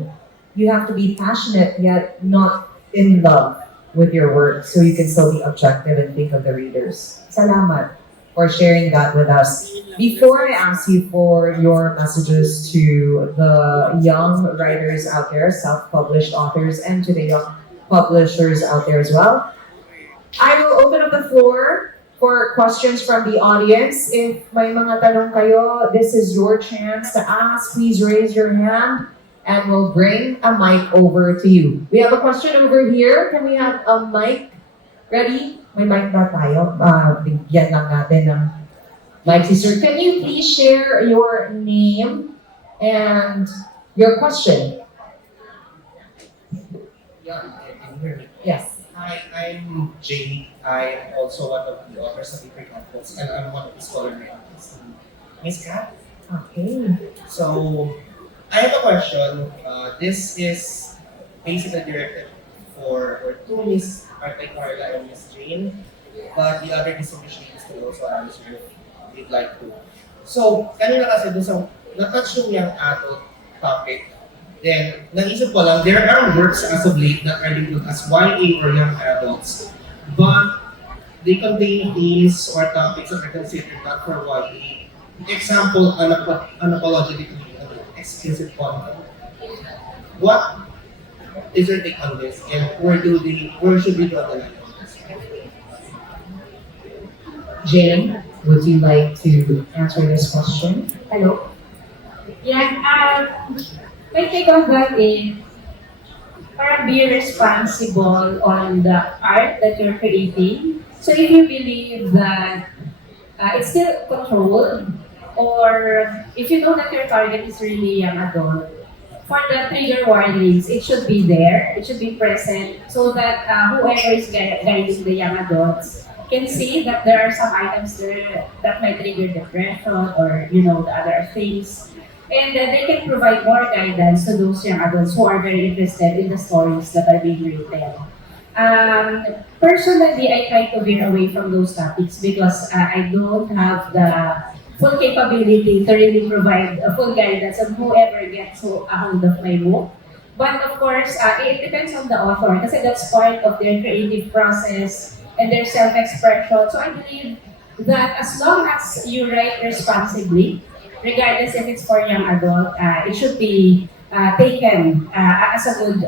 You have to be passionate yet not in love with your work so you can still be objective and think of the readers. Salamat for sharing that with us. Before I ask you for your messages to the young writers out there, self-published authors, and to the young publishers out there as well, I will open up the floor for questions from the audience. If may mga tanong kayo, this is your chance to ask. Please raise your hand and we'll bring a mic over to you. We have a question over here. Can we have a mic ready? May mic ba tayo? Bigyan lang natin ng mic si Sir. Can you please share your name and your question? Yeah, can you hear me? Yes. Hi, I'm Jay. I'm also one of the authors of PaperKat Books, and I'm one of the scholar writers. Miss Kat? Okay. So, I have a question. This is basically directed for two Miss ArtbyKarla and Miss Jane, but the other distinguished ladies can also answer if they'd like to. So, kanina kasi doon sa na-touch yung adult topic. Then, naisip ko lang, there are works as of late that are labeled as YA or young adults, but they contain themes or topics that are considered not for YA. Example, unapologetically explicit content. What is your take on this, and where should we draw the line on this? Jane, would you like to answer this question? Hello? Yeah, my take on that is para be responsible on the art that you're creating. So if you believe that it's still controlled, or if you know that your target is really young adult, for the trigger warnings, it should be there, it should be present, so that whoever is guiding the young adults can see that there are some items there that might trigger depression or the other things. And they can provide more guidance to those young adults who are very interested in the stories that are being written. Personally, I try to veer away from those topics because I don't have the full capability to really provide a full guidance on whoever gets a hold of my book. But of course, it depends on the author kasi that's part of their creative process and their self-expression. So I believe that as long as you write responsibly, regardless if it's for young adult, it should be taken as a good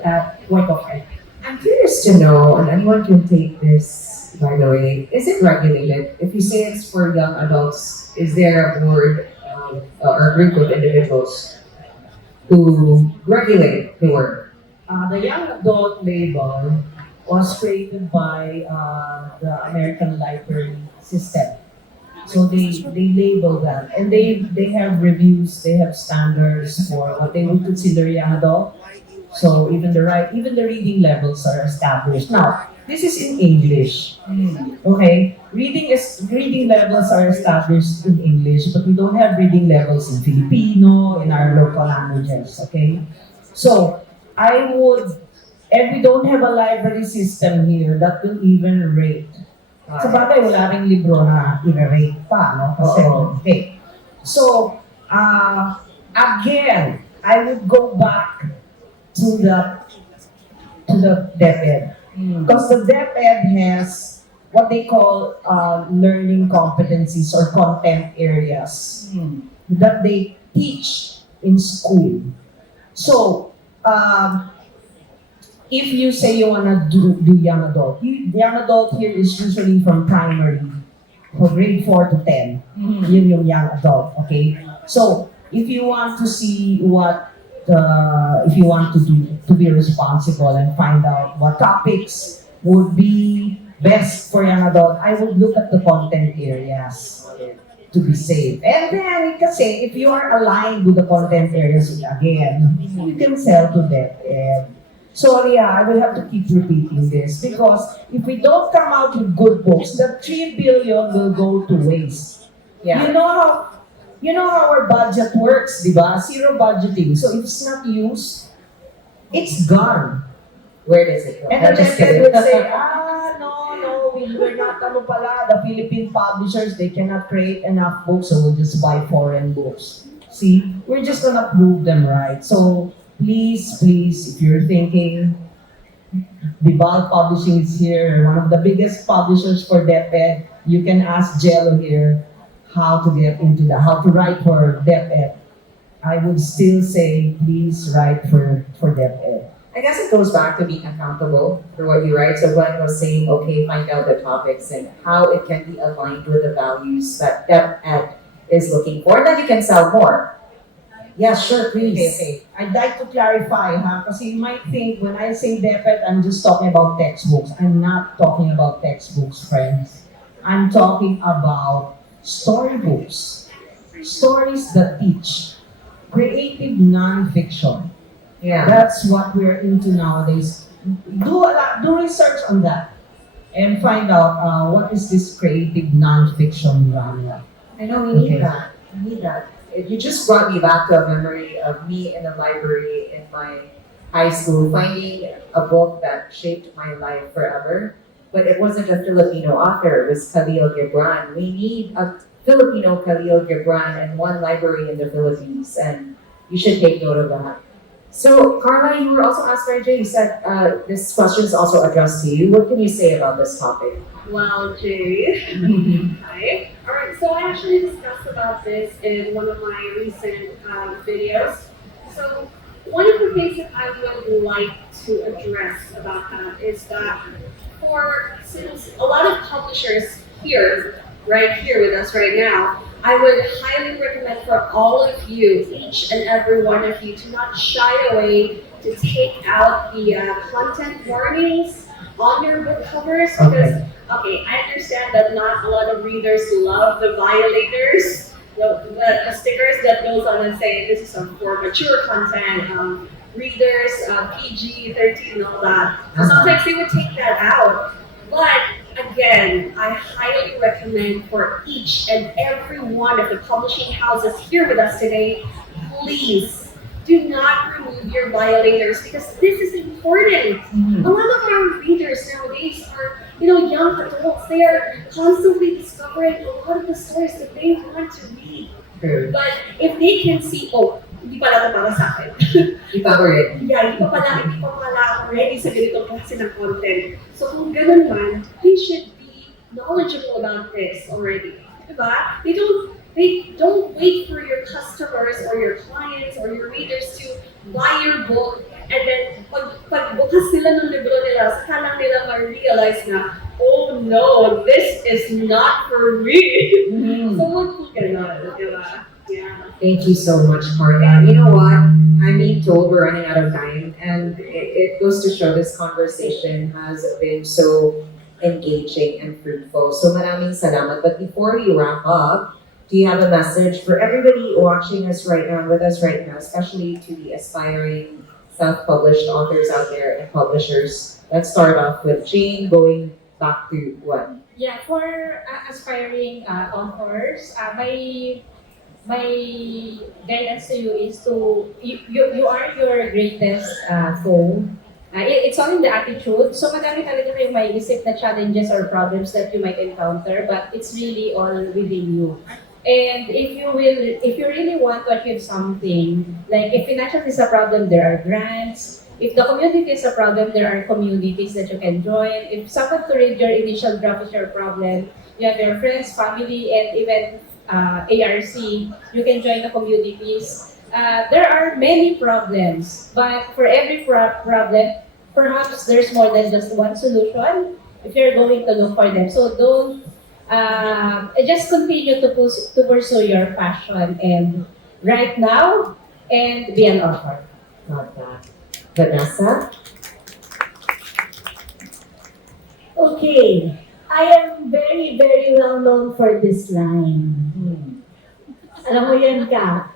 work of art. I'm curious to know, and anyone can take this, by the way, is it regulated? If you say it's for young adults, is there a board or a group of individuals who regulate the work? The young adult label was created by the American library system. So they label that, and they have reviews, they have standards for what they would consider young adult. So even the reading levels are established. Now, this is in English. Okay? Reading levels are established in English, but we don't have reading levels in Filipino, in our local languages. Okay? So and we don't have a library system here that will even rate. Sa bagay, wala ring libro na i-rate pa, no? Kasi, okay. So, again, I would go back to the DepEd. Because the DepEd has what they call learning competencies or content areas that they teach in school. So, if you say you wanna do young adult, the young adult here is usually from primary, from grade 4 to 10. Yun yung young adult, okay? So, if you want to see if you want to be responsible and find out what topics would be best for young adult, I would look at the content areas to be safe. And then, kasi if you are aligned with the content areas, again, you can sell to them. So yeah, I will have to keep repeating this because if we don't come out with good books, the 3 billion will go to waste. Yeah. You know how our budget works, di ba? Zero budgeting. So if it's not used, it's gone. Where does it go? And I'm then just they kidding. would say, we're not pala. The Philippine publishers, they cannot create enough books, so we'll just buy foreign books. See, we're just gonna prove them right. So please, if you're thinking, Bibal Publishing is here, one of the biggest publishers for DepEd, you can ask Jello here how to write for DepEd. I would still say, please write for DepEd. I guess it goes back to being accountable for what you write. So Gwen was saying, okay, find out the topics and how it can be aligned with the values that DepEd is looking for, then you can sell more. Yes, sure, please. Okay. I'd like to clarify, because you might think when I say DepEd, I'm just talking about textbooks. I'm not talking about textbooks, friends. I'm talking about storybooks, stories that teach, creative nonfiction. Yeah. That's what we're into nowadays. Do research on that and find out what is this creative nonfiction genre. I know we need Okay. that. We need that. You just brought me back to a memory of me in the library in my high school, finding a book that shaped my life forever. But it wasn't a Filipino author, it was Khalil Gibran. We need a Filipino Khalil Gibran in one library in the Philippines, and you should take note of that. So, Carla, you were also asked by Jay, you said this question is also addressed to you. What can you say about this topic? Well, Jay. Hi. Alright, so I actually discussed about this in one of my recent videos. So one of the things that I would like to address about that is that since a lot of publishers here, right here with us right now, I would highly recommend for all of you, each and every one of you, to not shy away to take out the content warnings on your book covers because okay, I understand that not a lot of readers love the violators, the stickers that goes on and say this is for mature content, readers, PG-13 and all that. So sometimes they would take that out. But again, I highly recommend for each and every one of the publishing houses here with us today, please do not remove your violators because this is important. A lot of our readers nowadays are, young adults. They are constantly discovering a lot of the stories that they want to read. But if they can see, oh, hindi pala ito para sa akin. Hindi pa ready. Yeah, hindi pa pala ako ready sa ganitong klase ng content. So kung ganun man, they should be knowledgeable about this already. Diba? They don't wait for your customers or your clients or your readers to buy your book and then pag bukas nila ng libro nila, saka lang nila ma-realize na, oh no, this is not for me. So wag po ganun, diba? Yeah. Thank you so much, Carla. You know what? I'm being told we're running out of time, and it goes to show this conversation has been so engaging and fruitful. So maraming salamat. But before we wrap up, do you have a message for everybody watching us right now, with us right now, especially to the aspiring self-published authors out there and publishers? Let's start off with Jane, going back to Gwen. Yeah, for aspiring authors, my guidance to you is you are your greatest foe. It's all in the attitude. So madami talaga kayong maiisip na challenges or problems that you might encounter, but it's really all within you. And if you really want to achieve something, like if financial is a problem, there are grants. If the community is a problem, there are communities that you can join. If someone to read your initial draft is your problem, you have your friends, family, and even ARC, you can join the communities. There are many problems, but for every problem, perhaps there's more than just one solution if you're going to look for them. So don't just continue to pursue your passion and right now and be an author. Got that. Vanessa? Okay, I am very, very well known for this line. Alam mo yan ka.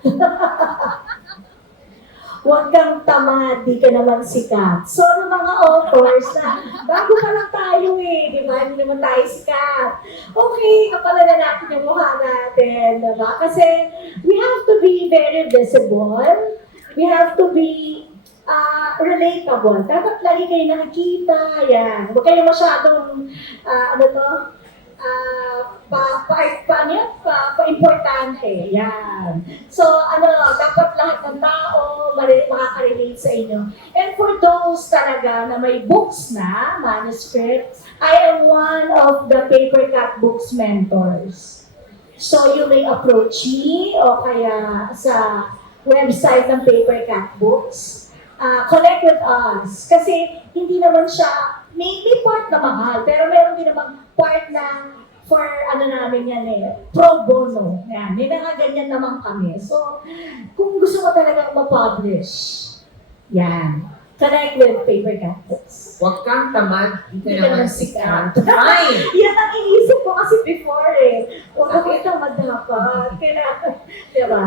Huwag kang tamad, di ka naman sikat. So, ng mga authors na, bago pa lang tayo di ba? Hindi naman tayo sikat. Okay, kapalalan natin yung mukha natin, diba? Kasi, we have to be very visible. We have to be relatable. Dapat lagi kayo nakikita, yan. Huwag kayo masyadong, pa-importante. Yan. So, dapat lahat ng tao makaka-relate sa inyo. And for those talaga na may books na, manuscript, I am one of the PaperKat Books mentors. So, you may approach me o kaya sa website ng PaperKat Books. Connect with us. Kasi hindi naman siya, may part na mahal, pero meron din namang part na for ano namin yan pro bono. Yan, may mga ganyan naman kami. So, kung gusto mo talagang ma-publish, yan, connect with PaperKat Books. Huwag kang tamad, hindi Hindi ka ka naman naman sikat. sikat. Fine! Yan ang iniisip ko kasi before Huwag mo kitang madapat. Kailangan, di ba?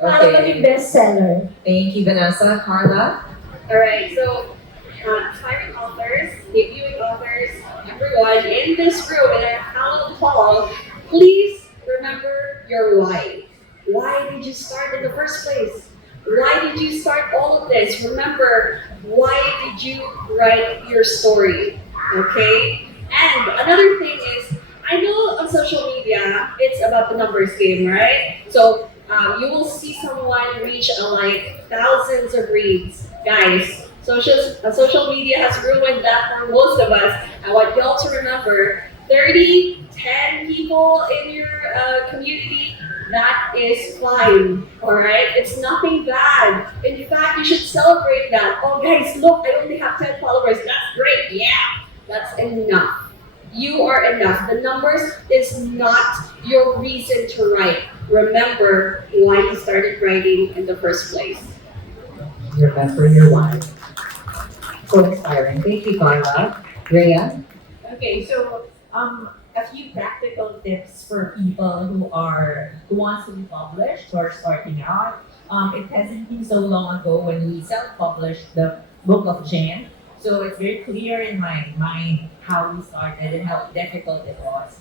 Para Okay. maging bestseller. Thank you, Vanessa. Carla? Alright, so aspiring authors, debuting authors, everyone in this room in our hallowed hall, please remember your why. Why did you start in the first place? Why did you start all of this? Remember, why did you write your story? Okay? And another thing is, I know on social media, it's about the numbers game, right? So you will see someone reach like thousands of reads. Guys, social media has ruined that for most of us. I want y'all to remember 30, 10 people in your community, that is fine, alright? It's nothing bad. In fact, you should celebrate that. Oh guys, look, I only have 10 followers. That's great, yeah. That's enough. You are enough. The numbers is not your reason to write. Remember why you started writing in the first place. Remember your why. So inspiring. Thank you, Carla. Rhea? Okay, so a few practical tips for people who wants to be published or starting out. It hasn't been so long ago when we self-published the book of Jen, so it's very clear in my mind how we started and how difficult it was.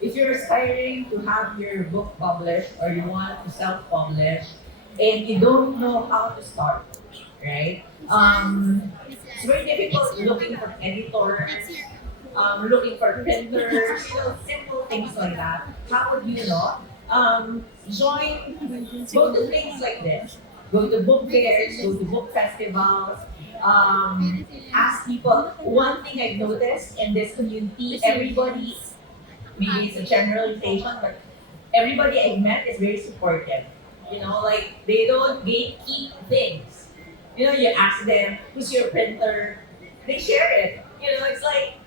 If you're aspiring to have your book published or you want to self-publish and you don't know how to start, right? It's very difficult looking for editors, looking for printers, simple things like that. How would you know? Go to things like this. Go to book fairs, go to book festivals, ask people. One thing I've noticed in this community, everybody, maybe it's a generalization, but everybody I've met is very supportive. Like they don't gatekeep things. You ask them, who's your printer? They share it. It's like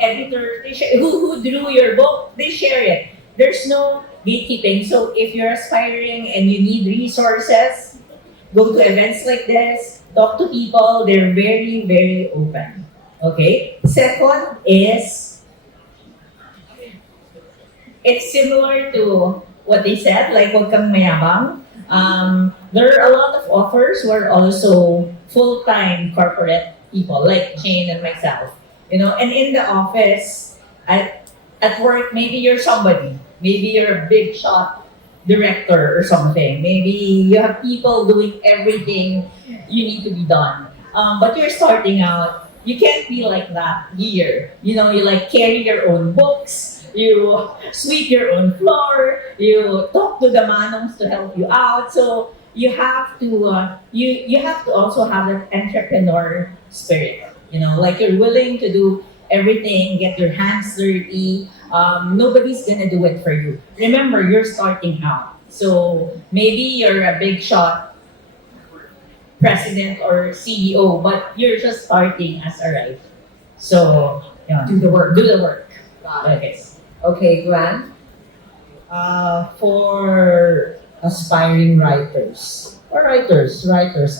editors, they share who drew your book, they share it. There's no gatekeeping. So if you're aspiring and you need resources, go to events like this, talk to people, they're very, very open. Okay? Second is, it's similar to what they said, like huwag kang mayabang. There are a lot of authors who are also full-time corporate people, like Jane and myself. And in the office, at work, maybe you're somebody. Maybe you're a big shot director or something. Maybe you have people doing everything you need to be done. But you're starting out, you can't be like that here. You like carry your own books, you sweep your own floor, you talk to the manongs to help you out. So you have to you have to also have an entrepreneur spirit. Like you're willing to do everything, get your hands dirty. Nobody's gonna do it for you. Remember, you're starting out. So maybe you're a big shot president or CEO, but you're just starting as a writer. So Do the work. do the work. Okay. Okay, Gwen? For aspiring writers, or writers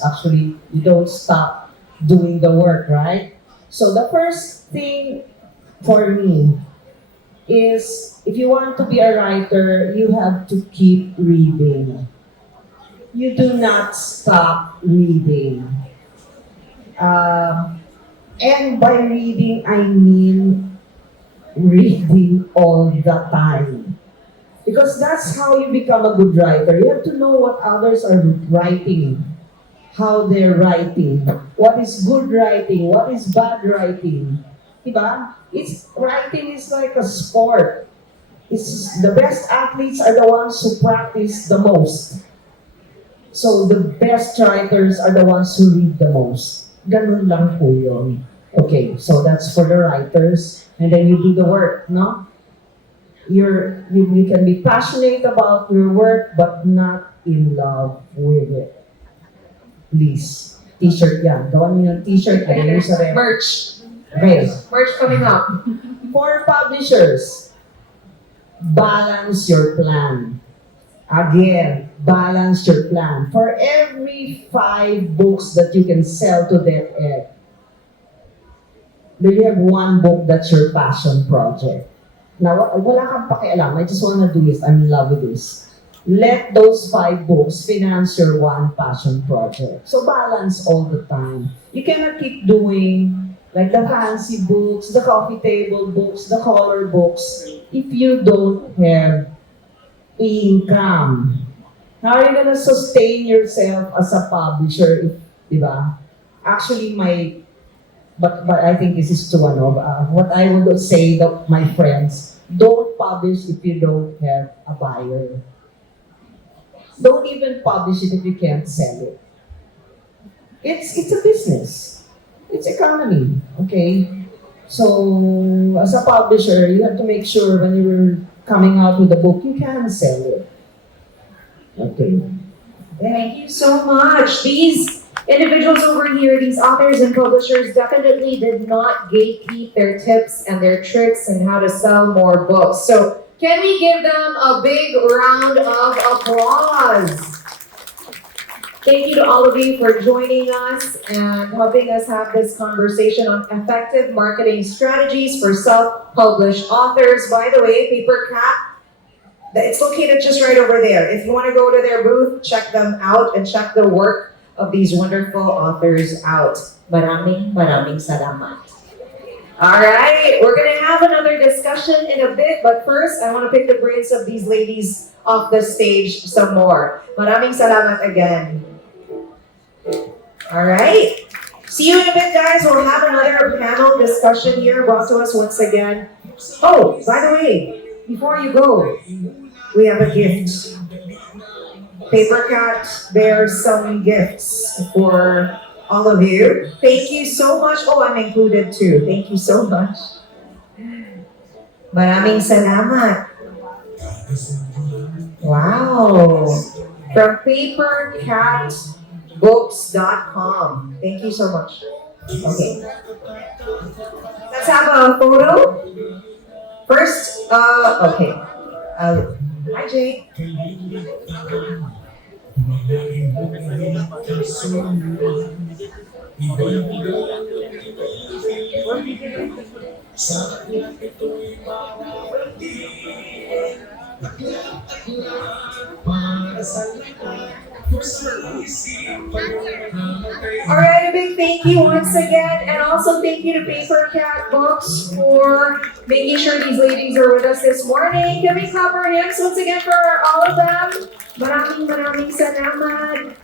actually, you don't stop doing the work, right? So the first thing for me is, if you want to be a writer, you have to keep reading. You do not stop reading. And by reading, I mean reading all the time. Because that's how you become a good writer. You have to know what others are writing, how they're writing, what is good writing, what is bad writing. Diba? Writing is like a sport. The best athletes are the ones who practice the most. So the best writers are the ones who read the most. Ganun lang po yun. Okay, so that's for the writers. And then you do the work, no? You can be passionate about your work, but not in love with it. Please. T-shirt yan. Gawan niyo ng t-shirt. Ayan nyo sa rep. Merch. Okay, merch coming up. For publishers, balance your plan. Again, balance your plan. For every 5 books that you can sell to DepEd, do you have 1 book that's your passion project? Now, wala kang pakialam. I just wanna do this. I'm in love with this. Let those 5 books finance your 1 passion project. So balance all the time. You cannot keep doing like the fancy books, the coffee table books, the color books, if you don't have income. How are you gonna sustain yourself as a publisher if, di ba? Actually, but I think this is too what I would say to my friends, don't publish if you don't have a buyer. Don't even publish it if you can't sell it. It's a business. It's economy, okay? So, as a publisher, you have to make sure when you're coming out with a book, you can sell it. Okay. Thank you so much. These individuals over here, these authors and publishers, definitely did not gatekeep their tips and their tricks and how to sell more books. So, can we give them a big round of applause? Thank you to all of you for joining us and helping us have this conversation on effective marketing strategies for self-published authors. By the way, PaperKat, it's located just right over there. If you want to go to their booth, check them out and check the work of these wonderful authors out. Maraming salamat. All right, we're going to have another discussion in a bit, but first, I want to pick the brains of these ladies off the stage some more. Maraming salamat again. All right. See you in a bit, guys. We'll have another panel discussion here brought to us once again. Oh, by the way, before you go, we have a gift. PaperKat bears some gifts for all of you. Thank you so much. Oh, I'm included too. Thank you so much. Maraming salamat. Wow. From PaperKatBooks.com. Thank you so much. Okay. Let's have a photo. First, okay. Hi, Jake. All right, a big thank you once again, and also thank you to PaperKat Books for making sure these ladies are with us this morning. Can we clap our hands once again for all of them? Maraming salamat.